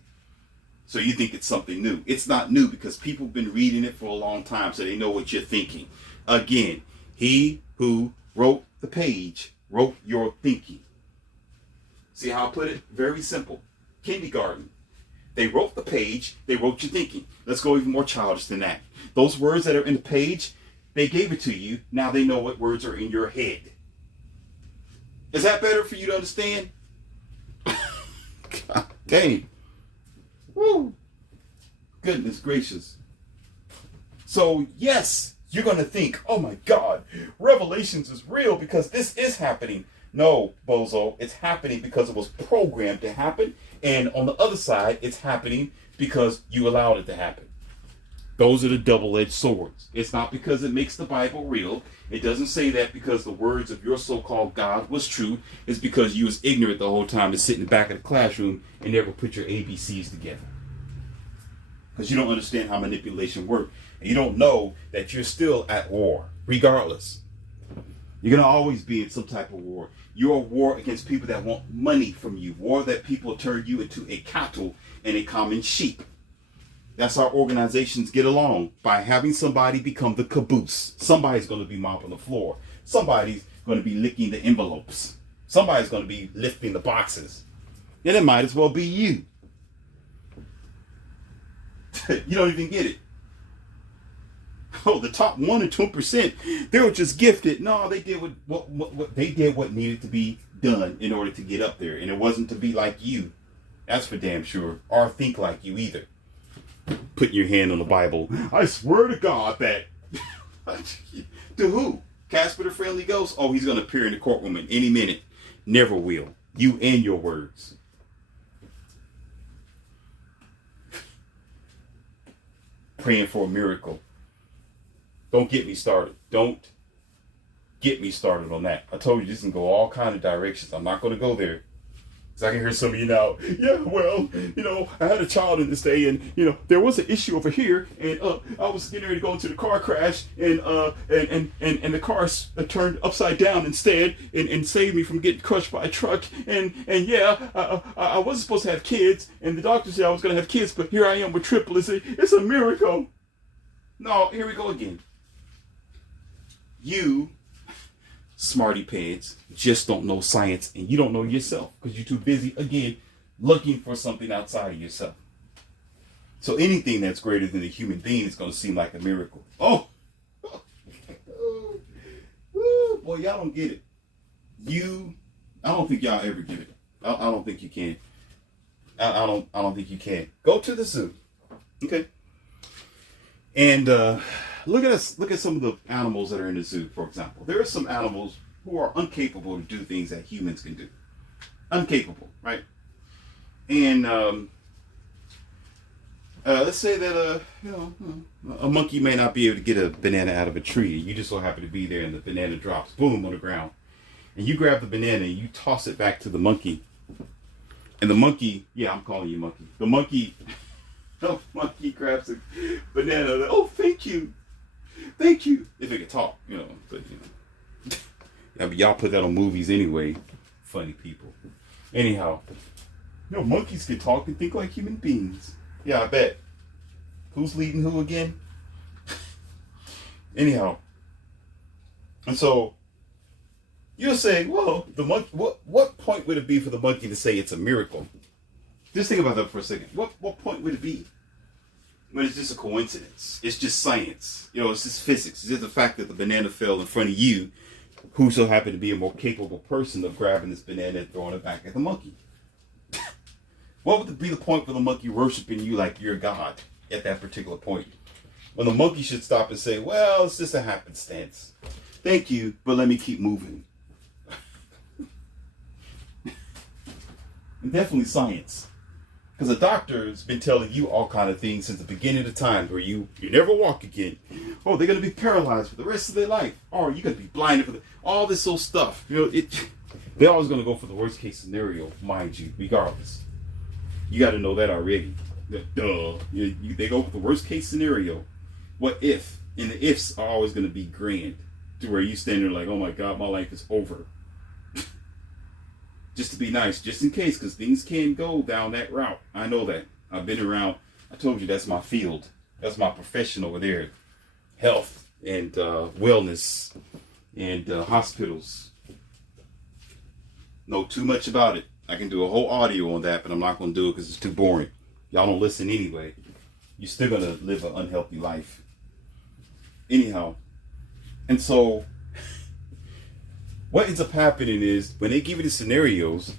So you think it's something new. It's not new because people have been reading it for a long time, so they know what you're thinking. Again, he who wrote the page wrote your thinking. See how I put it? Very simple. Kindergarten. They wrote the page, they wrote your thinking. Let's go even more childish than that. Those words that are in the page, they gave it to you. Now they know what words are in your head. Is that better for you to understand? God dang. Woo. Goodness gracious. So yes, you're going to think, oh my God, Revelations is real because this is happening. No, bozo, it's happening because it was programmed to happen. And on the other side, it's happening because you allowed it to happen. Those are the double-edged swords. It's not because it makes the Bible real. It doesn't say that because the words of your so-called God was true. It's because you was ignorant the whole time and sitting back in the classroom and never put your ABCs together. Because you don't understand how manipulation works. And you don't know that you're still at war, regardless. You're going to always be in some type of war. You're a war against people that want money from you. War that people turn you into a cattle and a common sheep. That's how organizations get along, by having somebody become the caboose. Somebody's going to be mopping the floor. Somebody's going to be licking the envelopes. Somebody's going to be lifting the boxes. And it might as well be you. You don't even get it. Oh, the top 1 or 2%, they were just gifted. No, they did what they did what needed to be done in order to get up there. And it wasn't to be like you. That's for damn sure. Or think like you either. Putting your hand on the Bible. I swear to God that... To who? Casper the Friendly Ghost? Oh, he's going to appear in the courtroom in any minute. Never will. You and your words. Praying for a miracle. Don't get me started. Don't get me started on that. I told you this can go all kind of directions. I'm not going to go there. Because I can hear some of you now. Yeah, well, I had a child in this day, and, there was an issue over here, and I was getting ready to go into the car crash, and the car turned upside down instead, and saved me from getting crushed by a truck, and yeah, I wasn't supposed to have kids, and the doctor said I was going to have kids, but here I am with triplets. It's a miracle. No, here we go again. You, smarty pants, just don't know science, and you don't know yourself because you're too busy, again, looking for something outside of yourself. So anything that's greater than a human being is going to seem like a miracle. Oh, boy, y'all don't get it. I don't think y'all ever get it. I don't think you can. I don't think you can. Go to the zoo, okay? And look at some of the animals that are in the zoo, for example. There are some animals who are incapable to do things that humans can do. Incapable, right? And let's say that a monkey may not be able to get a banana out of a tree. You just so happen to be there, and the banana drops, boom, on the ground. And you grab the banana and you toss it back to the monkey. And the monkey, yeah, I'm calling you monkey. The monkey grabs a banana. Oh, thank you. Thank you. If it could talk, but I mean, y'all put that on movies anyway. Funny people. Anyhow, monkeys can talk and think like human beings. Yeah, I bet. Who's leading who again? Anyhow, and so you'll say, well, the monkey. What point would it be for the monkey to say it's a miracle? Just think about that for a second. What point would it be? When it's just a coincidence. It's just science. It's just physics. It's just the fact that the banana fell in front of you, who so happened to be a more capable person of grabbing this banana and throwing it back at the monkey. What would be the point for the monkey worshiping you like you're God at that particular point? When the monkey should stop and say, well, it's just a happenstance. Thank you, but let me keep moving. And definitely science. Because the doctor's been telling you all kind of things since the beginning of time, where you never walk again. Oh, they're going to be paralyzed for the rest of their life. Or you're going to be blinded for all this old stuff. They're always going to go for the worst case scenario, mind you, regardless. You got to know that already. Duh. They go for the worst case scenario. What if? And the ifs are always going to be grand. To where you stand there like, oh my God, my life is over. Just to be nice, just in case, because things can go down that route. I know that. I've been around. I told you that's my field. That's my profession over there. Health and wellness and hospitals. Know too much about it. I can do a whole audio on that, but I'm not going to do it because it's too boring. Y'all don't listen anyway. You're still going to live an unhealthy life. Anyhow. And so what ends up happening is when they give you the scenarios,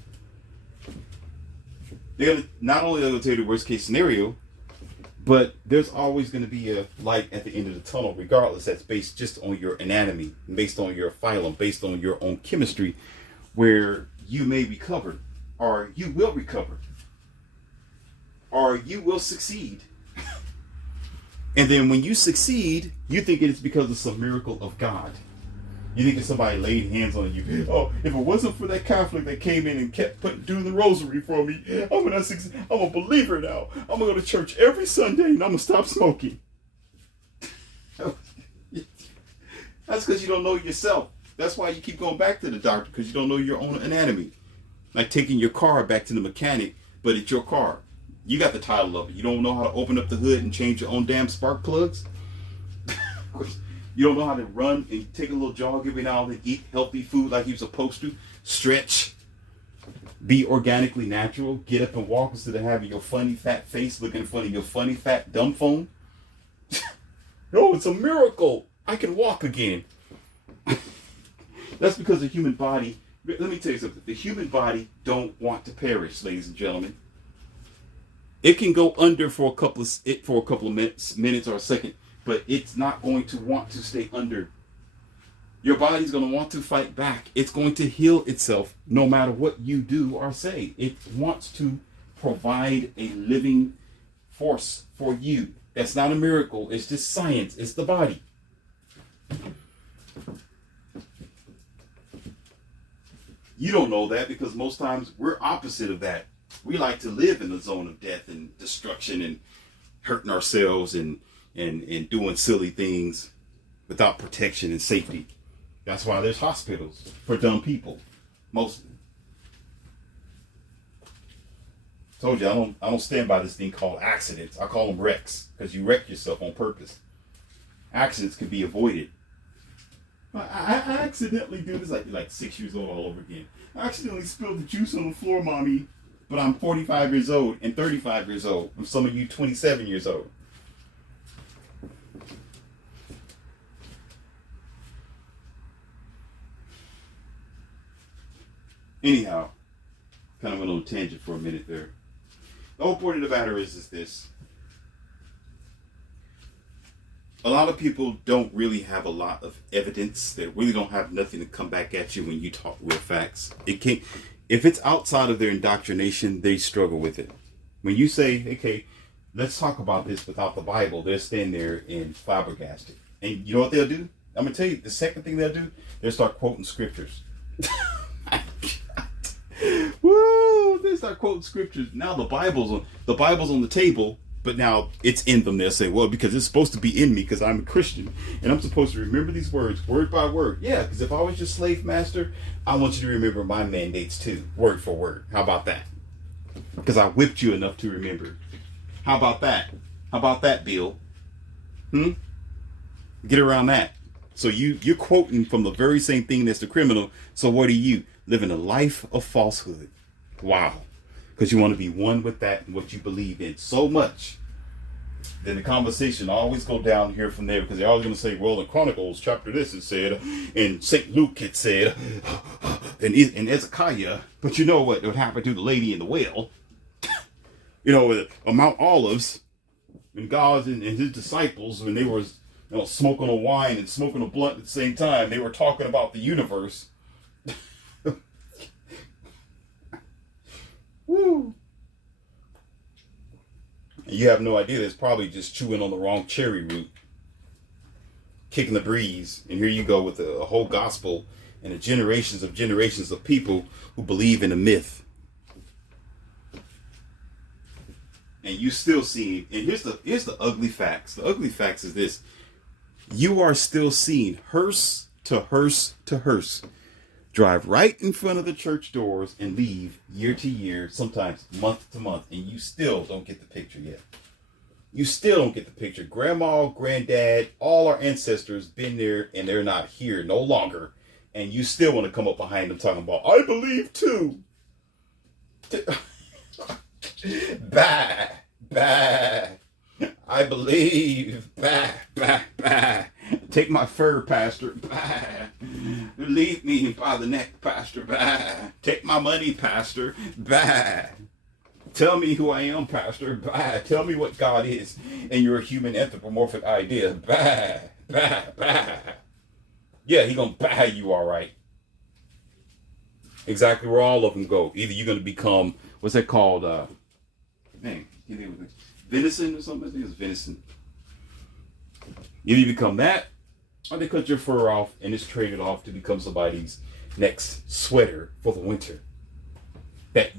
they're gonna not only going to tell you the worst case scenario, but there's always going to be a light at the end of the tunnel, regardless. That's based just on your anatomy, based on your phylum, based on your own chemistry, where you may recover, or you will recover, or you will succeed. And then when you succeed, you think it's because of some miracle of God. You think it's somebody laid hands on you. Oh, if it wasn't for that Catholic that came in and kept doing the rosary for me, I'm a believer now. I'm going to go to church every Sunday and I'm going to stop smoking. That's because you don't know yourself. That's why you keep going back to the doctor, because you don't know your own anatomy. Like taking your car back to the mechanic, but it's your car. You got the title of it. You don't know how to open up the hood and change your own damn spark plugs. You don't know how to run and take a little jog every now and then, eat healthy food like you're supposed to, stretch, be organically natural, get up and walk instead of having your funny fat face looking in front of your funny fat dumb phone. No, it's a miracle. I can walk again. That's because the human body, let me tell you something. The human body don't want to perish, ladies and gentlemen. It can go under for a couple of minutes or a second, but it's not going to want to stay under. Your body's going to want to fight back. It's going to heal itself no matter what you do or say. It wants to provide a living force for you. That's not a miracle. It's just science. It's the body. You don't know that because most times we're opposite of that. We like to live in the zone of death and destruction and hurting ourselves and doing silly things without protection and safety. That's why there's hospitals for dumb people, mostly. Told you I don't stand by this thing called accidents. I call them wrecks because you wreck yourself on purpose. Accidents can be avoided. I accidentally do this like 6 years old all over again. I accidentally spilled the juice on the floor, mommy. But I'm 45 years old and 35 years old. And some of you 27 years old. Anyhow, kind of went on a tangent for a minute there. The whole point of the matter is this. A lot of people don't really have a lot of evidence. They really don't have nothing to come back at you when you talk real facts. If it's outside of their indoctrination, they struggle with it. When you say, okay, let's talk about this without the Bible, they'll stand there and flabbergasted. And you know what they'll do? I'm going to tell you, the second thing they'll do, they'll start quoting scriptures. Woo! They start quoting scriptures. Now the Bible's on the table, But now it's in them. They'll say, well, because it's supposed to be in me because I'm a Christian and I'm supposed to remember these words word by word. Yeah, because if I was your slave master, I want you to remember my mandates too, word for word. How about that? Because I whipped you enough to remember. How about that? How about that, Bill? Get around that. So you're quoting from the very same thing as the criminal. So what are you? Living a life of falsehood. Wow. Because you want to be one with that and what you believe in so much. Then the conversation always go down here from there because they're always going to say, well, in Chronicles chapter this it said, in St. Luke it said, and in Ezekiah. But you know what would happen to the lady in the well? You know, on Mount Olives, when God and his disciples, when they were smoking a wine and smoking a blunt at the same time, they were talking about the universe. Woo! And you have no idea. It's probably just chewing on the wrong cherry root, kicking the breeze. And here you go with a whole gospel and the generations of people who believe in a myth. And you still see, and here's the ugly facts. The ugly facts is this: you are still seeing hearse to hearse to hearse drive right in front of the church doors and leave year to year, sometimes month to month, and you still don't get the picture yet. You still don't get the picture. Grandma, granddad, all our ancestors been there and they're not here no longer. And you still want to come up behind them talking about, I believe too. Bah, bah. I believe. Bah, bah, bah. Take my fur, Pastor. Bah. Leave me by the neck, Pastor. Bah. Take my money, Pastor. Bah. Tell me who I am, Pastor. Bah. Tell me what God is and your human anthropomorphic idea. Bah. Bah. Bah. Yeah, he gonna bah you all right. Exactly where all of them go. Either you're gonna become, what's that called? Venison or something? I think it's venison. Either you become that, or they cut your fur off and it's traded off to become somebody's next sweater for the winter. That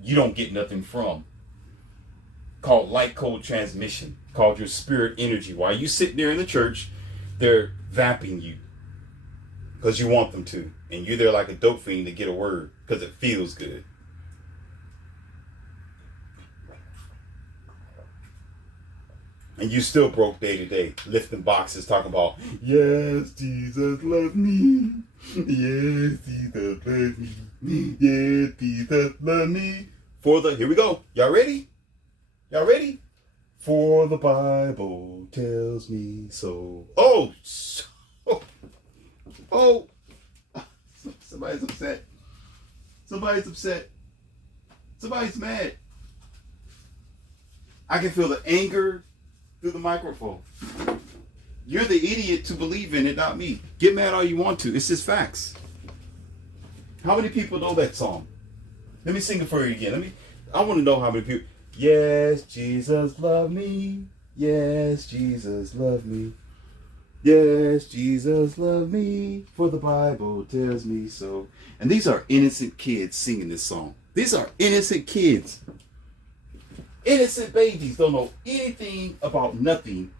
you don't get nothing from. Called light cold transmission. Called your spirit energy. While you sitting there in the church, they're vamping you. Because you want them to. And you're there like a dope fiend to get a word. Because it feels good. And you still broke day to day, lifting boxes, talking about, yes, Jesus loves me. Yes, Jesus loves me. Yes, Jesus loves me. Here we go. Y'all ready? Y'all ready? For the Bible tells me so. Oh. Somebody's upset. Somebody's upset. Somebody's mad. I can feel the anger through the microphone. You're the idiot to believe in it, not me. Get mad all you want to. It's just facts. How many people know that song? Let me sing it for you again. I want to know how many people. Yes, Jesus loved me. Yes, Jesus loved me. Yes, Jesus loved me. For the Bible tells me so. And these are innocent kids singing this song. These are innocent kids. Innocent babies don't know anything about nothing,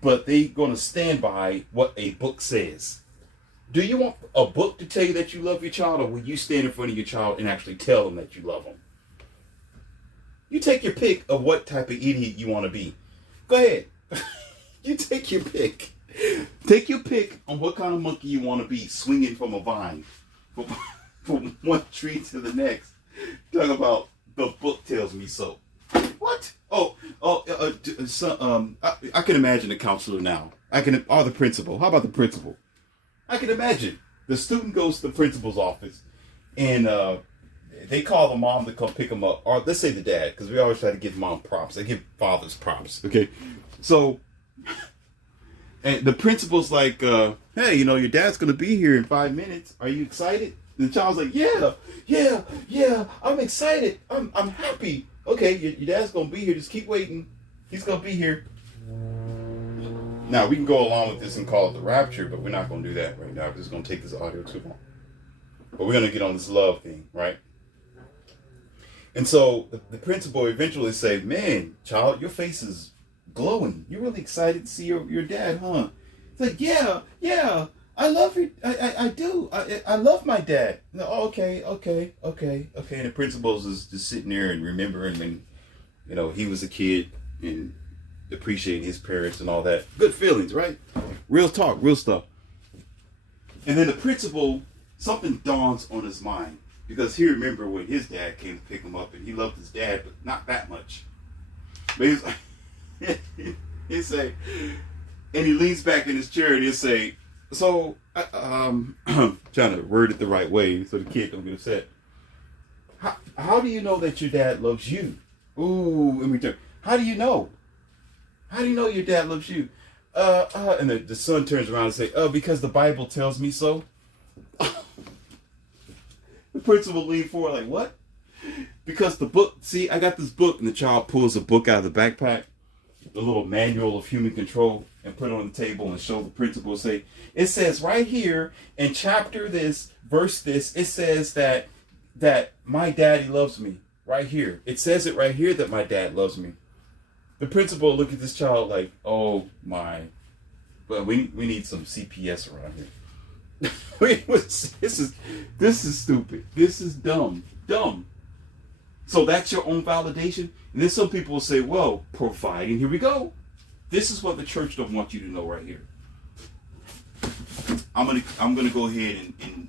but they gonna stand by what a book says. Do you want a book to tell you that you love your child, or will you stand in front of your child and actually tell them that you love them? You take your pick of what type of idiot you want to be. Go ahead. You take your pick. Take your pick on what kind of monkey you want to be, swinging from a vine from one tree to the next. Talk about the book tells me so. What? I can imagine the counselor now. Or the principal. How about the principal? I can imagine the student goes to the principal's office, and they call the mom to come pick him up, or let's say the dad, because we always try to give mom props. They give fathers props. Okay, so and the principal's like, "Hey, your dad's gonna be here in 5 minutes. Are you excited?" And the child's like, "Yeah. I'm excited. I'm happy." Okay, your dad's gonna be here. Just keep waiting. He's gonna be here. Now we can go along with this and call it the rapture, but we're not gonna do that right now. We're just gonna take this audio too long. But we're gonna get on this love thing, right? And so the principal eventually say, "Man, child, your face is glowing. You're really excited to see your dad, huh?" It's like, "Yeah, yeah, I love you. I do. I love my dad." No, "Oh, okay, okay, okay, okay." And the principal is just sitting there and remembering, and he was a kid and appreciating his parents and all that. Good feelings, right? Real talk, real stuff. And then the principal, something dawns on his mind. Because he remembered when his dad came to pick him up, and he loved his dad, but not that much. But he's like, he'd say, and he leans back in his chair and he'll say, "So, trying to word it the right way so the kid don't get upset. How do you know that your dad loves you?" Ooh, in return, how do you know? How do you know your dad loves you? And the son turns around and say, "Because the Bible tells me so." The principal leaned forward like, "What?" "Because the book, see, I got this book," and the child pulls a book out of the backpack, the little manual of human control, and put it on the table and show the principal, say, "It says right here in chapter this, verse this, it says that my daddy loves me. Right here. It says it right here that my dad loves me." The principal looked at this child like, "Oh my, well, we need some CPS around here." This is stupid. This is dumb. So that's your own validation. And then some people will say, "Well, providing." Here we go. This is what the church don't want you to know right here. I'm gonna go ahead and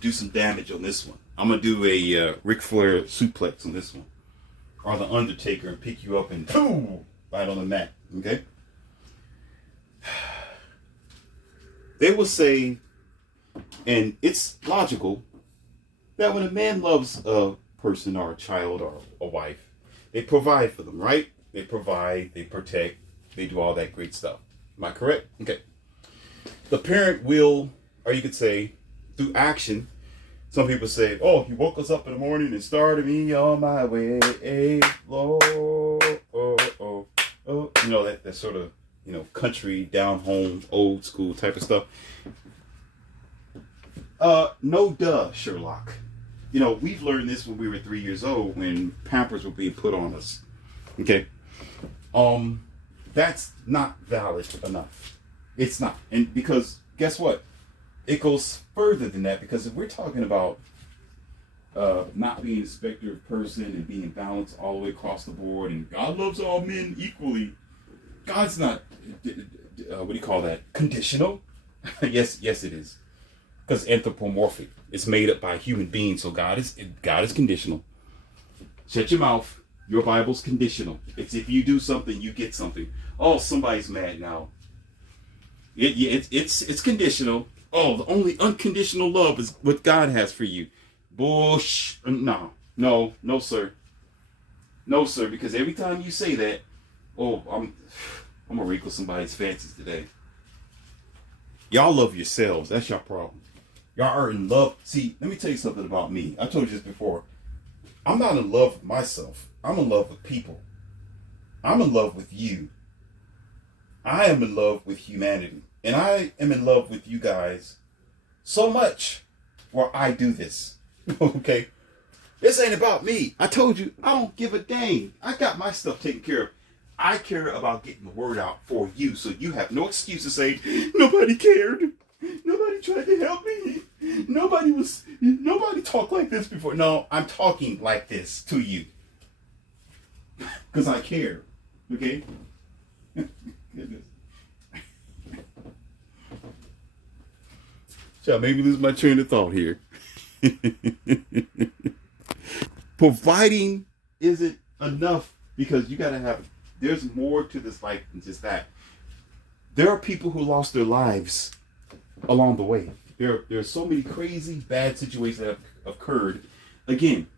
do some damage on this one. I'm gonna do a Ric Flair suplex on this one, or the Undertaker, and pick you up and boom, right on the mat. Okay. They will say, and it's logical, that when a man loves a person or a child or a wife, they provide for them, right? They provide, they protect, they do all that great stuff. Am I correct? Okay. The parent will, or you could say, through action, some people say, "Oh, he woke us up in the morning and started me on my way, Lord, oh." That sort of, country, down home, old school type of stuff. No duh, Sherlock. We've learned this when we were 3 years old, when Pampers were being put on us. Okay. That's not valid enough. It's not. And because guess what? It goes further than that, because if we're talking about not being a specter of person and being balanced all the way across the board, and God loves all men equally, God's not, what do you call that? Conditional? Yes, it is. Because anthropomorphic. It's made up by human beings, so God is conditional. Shut your mouth. Your Bible's conditional. It's if you do something, you get something. Oh, somebody's mad now. It's conditional. Oh, the only unconditional love is what God has for you. Bush. No, sir. No, sir, because every time you say that, I'm gonna wrinkle somebody's fancies today. Y'all love yourselves. That's your problem. Y'all are in love. See, let me tell you something about me. I told you this before. I'm not in love with myself. I'm in love with people. I'm in love with you. I am in love with humanity. And I am in love with you guys so much where I do this. Okay? This ain't about me. I told you, I don't give a dang. I got my stuff taken care of. I care about getting the word out for you, so you have no excuse to say, "Nobody cared. Nobody tried to help me. Nobody talked like this before." No, I'm talking like this to you. Because I care. Okay? Goodness. Shall maybe lose my train of thought here. Providing isn't enough, because you gotta have, there's more to this life than just that. There are people who lost their lives along the way. There are so many crazy, bad situations that have occurred. Again,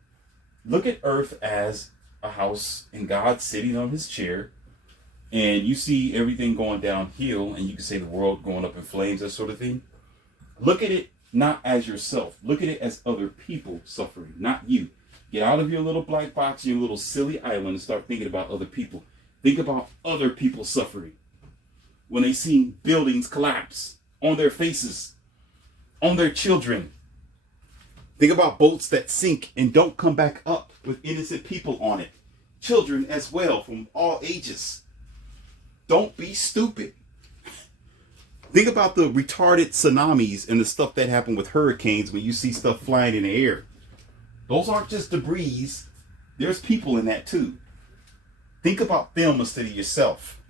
look at Earth as a house and God sitting on his chair, and you see everything going downhill, and you can say the world going up in flames, that sort of thing. Look at it not as yourself. Look at it as other people suffering, not you. Get out of your little black box, your little silly island, and start thinking about other people. Think about other people suffering when they see buildings collapse on their faces, on their children. Think about boats that sink and don't come back up. with innocent people on it. Children as well, from all ages. Don't be stupid. Think about the retarded tsunamis and the stuff that happened with hurricanes when you see stuff flying in the air. Those aren't just debris. There's people in that too. Think about them instead of yourself.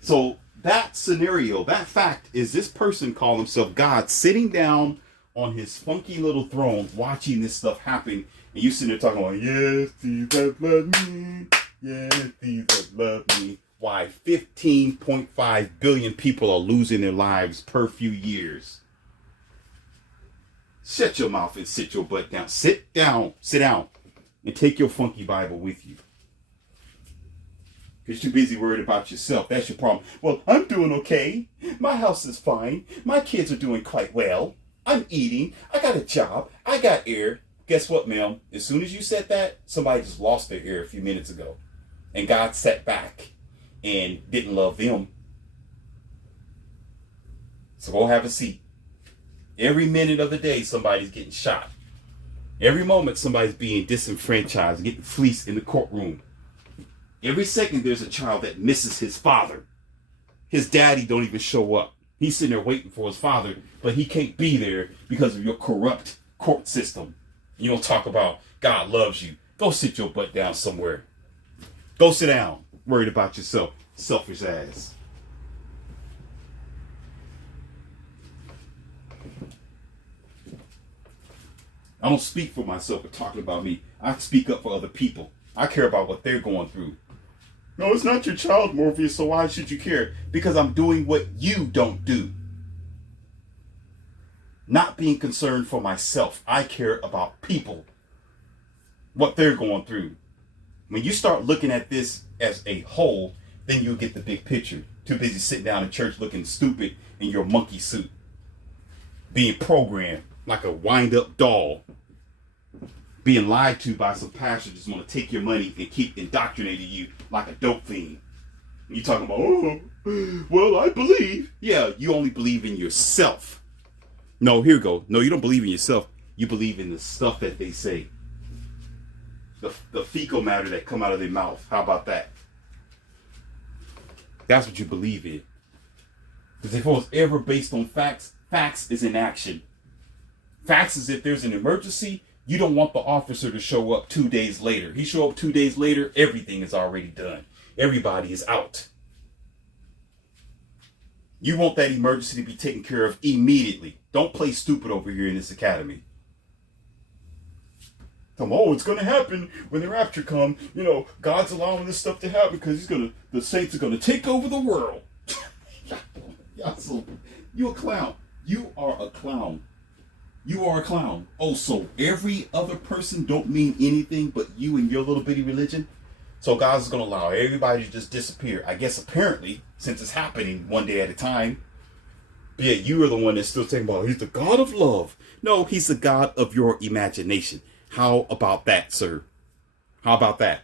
So that scenario, that fact, is this person calling himself God sitting down on his funky little throne watching this stuff happen, and you sitting there talking about, yes, Jesus love me, yes, Jesus love me. Why 15.5 billion people are losing their lives per few years. Shut your mouth and sit your butt down. Sit down, and take your funky Bible with you. Because you're too busy worried about yourself. That's your problem. Well, I'm doing okay. My house is fine. My kids are doing quite well. I'm eating. I got a job. I got air. Guess what, ma'am? As soon as you said that, somebody just lost their ear a few minutes ago. And God sat back and didn't love them. So go have a seat. Every minute of the day, somebody's getting shot. Every moment, somebody's being disenfranchised, getting fleeced in the courtroom. Every second, there's a child that misses his father. His daddy don't even show up. He's sitting there waiting for his father, but he can't be there because of your corrupt court system. You don't talk about God loves you. Go sit your butt down somewhere. Go sit down. Worried about yourself. Selfish ass. I don't speak for myself or talking about me. I speak up for other people. I care about what they're going through. No, it's not your child, Morpheus, so why should you care? Because I'm doing what you don't do. Not being concerned for myself. I care about people. What they're going through. When you start looking at this as a whole, then you'll get the big picture. Too busy sitting down in church looking stupid in your monkey suit. Being programmed like a wind-up doll. Being lied to by some pastor just want to take your money and keep indoctrinating you like a dope fiend. You talking about, oh, well, I believe. Yeah, you only believe in yourself. No, here we go. No, you don't believe in yourself. You believe in the stuff that they say. The fecal matter that come out of their mouth. How about that? That's what you believe in. Because if it was ever based on facts, facts is in action. Facts is if there's an emergency, you don't want the officer to show up 2 days later. He show up 2 days later, everything is already done. Everybody is out. You want that emergency to be taken care of immediately. Don't play stupid over here in this academy. Tell them, oh, it's going to happen when the rapture comes. You know, God's allowing this stuff to happen because the saints are going to take over the world. You a clown. You are a clown. You are a clown. Oh, so every other person don't mean anything but you and your little bitty religion? So God's going to allow everybody to just disappear. I guess apparently, since it's happening one day at a time, yeah, you are the one that's still saying, well, he's the God of love. No, he's the God of your imagination. How about that, sir? How about that?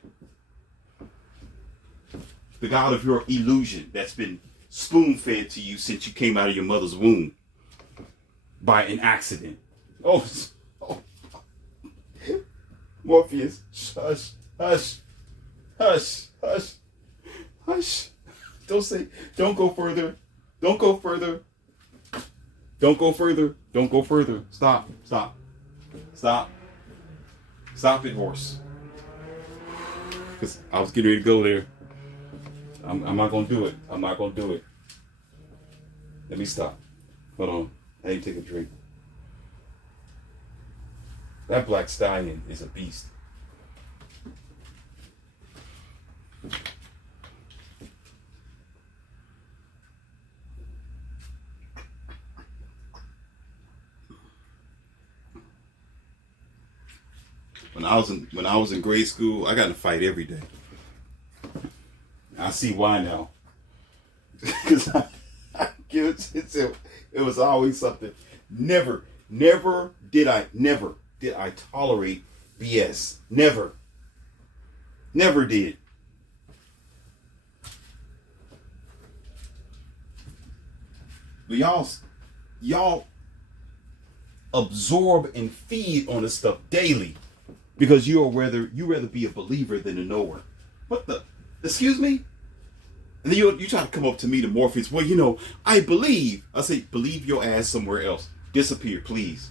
The God of your illusion that's been spoon-fed to you since you came out of your mother's womb by an accident. Oh. Morpheus, hush, hush, hush, hush, hush. Don't go further. Don't go further. Don't go further. Don't go further. Stop. Stop it, horse. Because I was getting ready to go there. I'm not going to do it. I'm not going to do it. Let me stop. Hold on. I need to take a drink. That black stallion is a beast. When I was in grade school, I got in a fight every day. I see why now. Because it was always something. Never did I tolerate BS. Never did. But y'all absorb and feed on this stuff daily because you rather be a believer than a knower. What the? Excuse me? And then you try to come up to me, the Morpheus. Well, I believe. I say, believe your ass somewhere else. Disappear, please.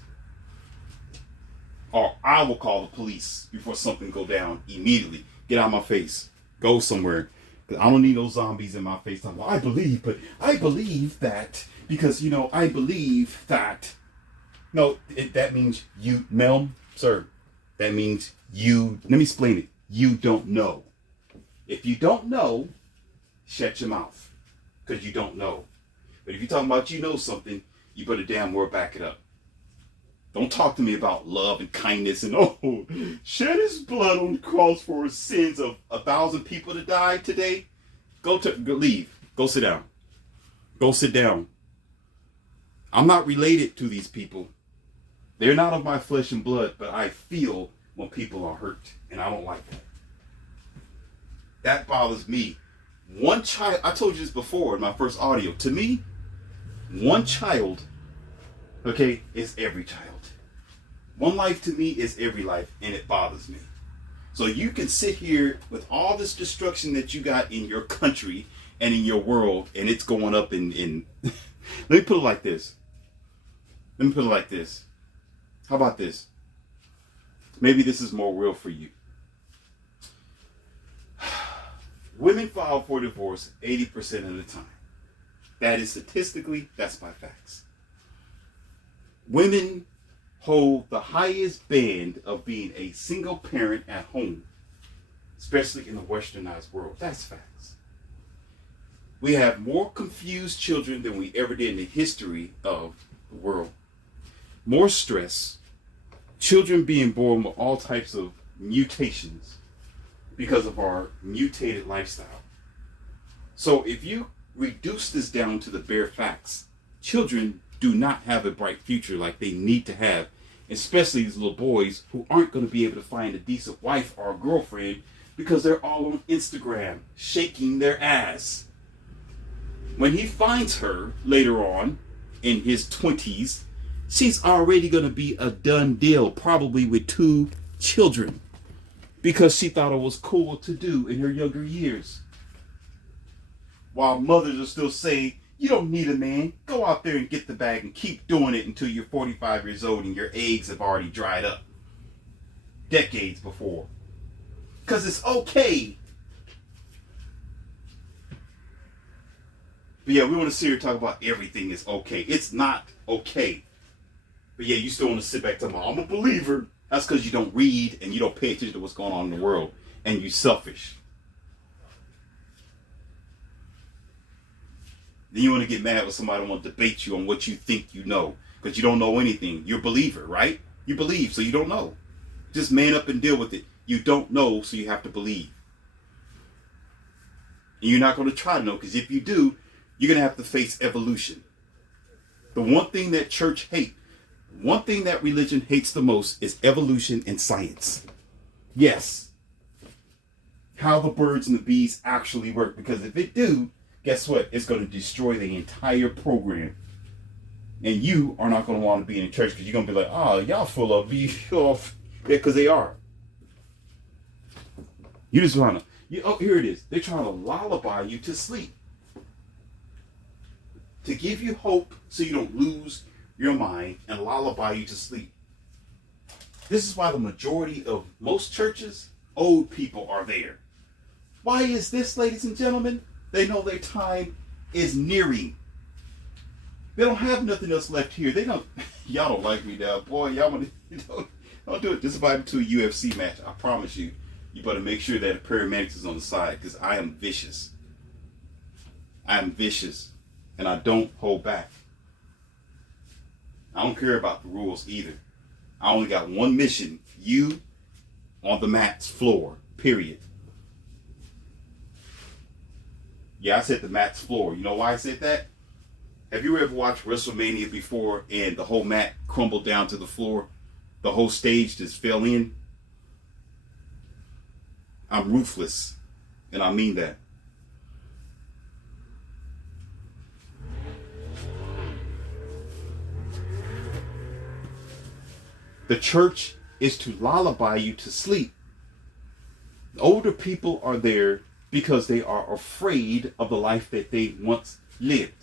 Or I will call the police before something go down immediately. Get out of my face. Go somewhere. Because I don't need those zombies in my face. Well, I believe that. Because, I believe that. No, that means you, Mel, sir. That means you, let me explain it. You don't know. If you don't know, shut your mouth. Because you don't know. But if you're talking about you know something, you better damn well back it up. Don't talk to me about love and kindness and, shed his blood on the cross for his sins of 1,000 people to die today. Go leave. Go sit down. Go sit down. I'm not related to these people. They're not of my flesh and blood, but I feel when people are hurt, and I don't like that. That bothers me. One child, I told you this before in my first audio. To me, one child, okay, is every child. One life to me is every life, and it bothers me. So you can sit here with all this destruction that you got in your country and in your world, and it's going up in let me put it like this. How about this? Maybe this is more real for you. Women file for divorce 80% of the time. That is statistically, that's by facts. Women hold the highest band of being a single parent at home, especially in the westernized world. That's facts. We have more confused children than we ever did in the history of the world. More stress, children being born with all types of mutations because of our mutated lifestyle. So if you reduce this down to the bare facts, children do not have a bright future like they need to have, especially these little boys who aren't going to be able to find a decent wife or a girlfriend because they're all on Instagram shaking their ass. When he finds her later on in his 20s, she's already going to be a done deal, probably with 2 children, because she thought it was cool to do in her younger years. While mothers are still saying, you don't need a man. Go out there and get the bag and keep doing it until you're 45 years old and your eggs have already dried up. Decades before. Because it's okay. But yeah, we want to sit here and talk about everything is okay. It's not okay. But yeah, you still want to sit back and tell me, I'm a believer. That's because you don't read and you don't pay attention to what's going on in the world. And you're selfish. Then you want to get mad when somebody want to debate you on what you think you know. Because you don't know anything. You're a believer, right? You believe, so you don't know. Just man up and deal with it. You don't know, so you have to believe. And you're not going to try to know, because if you do, you're going to have to face evolution. The one thing that church hates, one thing that religion hates the most is evolution and science. Yes. How the birds and the bees actually work. Because if it do, guess what? It's going to destroy the entire program. And you are not going to want to be in church because you're going to be like, oh, y'all full of bees. Yeah, because they are. You just want to, oh, here it is. They're trying to lullaby you to sleep. To give you hope so you don't lose your mind and lullaby you to sleep. This is why the majority of most churches, old people are there. Why is this, ladies and gentlemen? They know their time is nearing. They don't have nothing else left here. They don't, y'all don't like me now. Boy, y'all want to, don't do it. Just invite me to a UFC match. I promise you. You better make sure that the paramedics is on the side because I am vicious. I am vicious. And I don't hold back. I don't care about the rules either. I only got one mission. You on the mat's floor. Period. Yeah, I said the mat's floor. You know why I said that? Have you ever watched WrestleMania before and the whole mat crumbled down to the floor? The whole stage just fell in? I'm ruthless. And I mean that. The church is to lullaby you to sleep. The older people are there because they are afraid of the life that they once lived.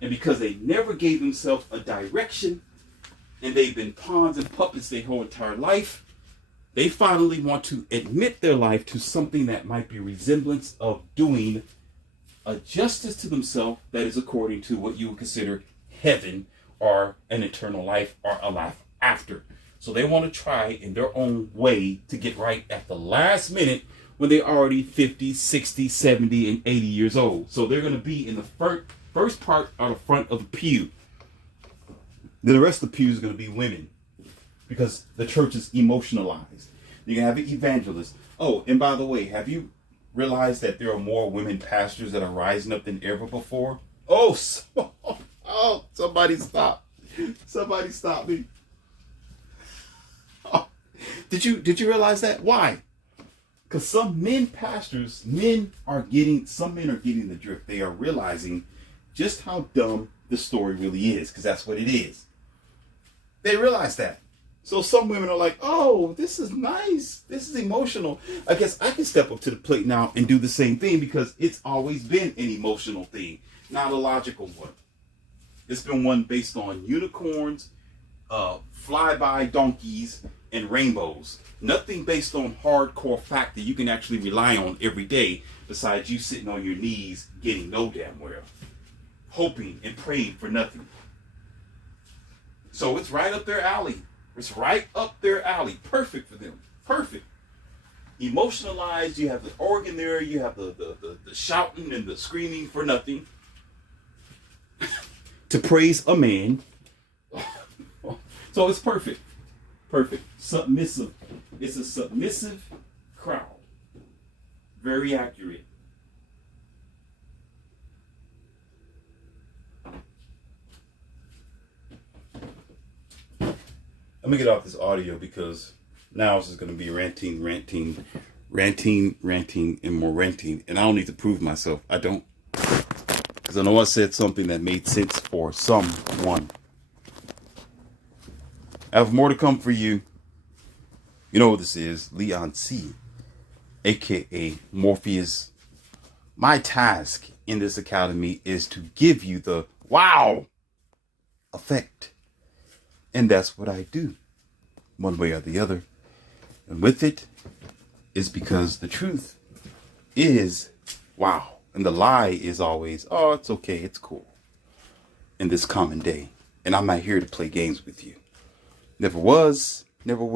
And because they never gave themselves a direction, and they've been pawns and puppets their whole entire life, they finally want to admit their life to something that might be resemblance of doing a justice to themselves that is according to what you would consider heaven or an eternal life or a life after. So they want to try in their own way to get right at the last minute when they're already 50, 60, 70, and 80 years old. So they're going to be in the first part or the front of the pew. Then the rest of the pew is going to be women because the church is emotionalized. You can have an evangelist. Oh, and by the way, have you realized that there are more women pastors that are rising up than ever before? Oh, somebody stop. Somebody stop me. Oh, did you realize that? Why? Because some men pastors, some men are getting the drift. They are realizing just how dumb the story really is, because that's what it is. They realize that. So some women are like, oh, this is nice. This is emotional. I guess I can step up to the plate now and do the same thing because it's always been an emotional thing, not a logical one. It's been one based on unicorns, flyby donkeys, and rainbows. Nothing based on hardcore fact that you can actually rely on every day besides you sitting on your knees getting no damn well, hoping and praying for nothing. So it's right up their alley. It's right up their alley. Perfect for them. Perfect. Emotionalized. You have the organ there. You have the shouting and the screaming for nothing. To praise a man. So it's perfect. Perfect. Submissive. It's a submissive crowd. Very accurate. Let me get off this audio because now it's just going to be ranting, and more ranting. And I don't need to prove myself. I don't. Because I know I said something that made sense for someone. I have more to come for you. You know what this is. Leon C., a.k.a. Morpheus. My task in this academy is to give you the wow effect. And that's what I do, one way or the other. And with it is because the truth is wow. And the lie is always, oh, it's okay, it's cool. In this common day. And I'm not here to play games with you. Never was, never will.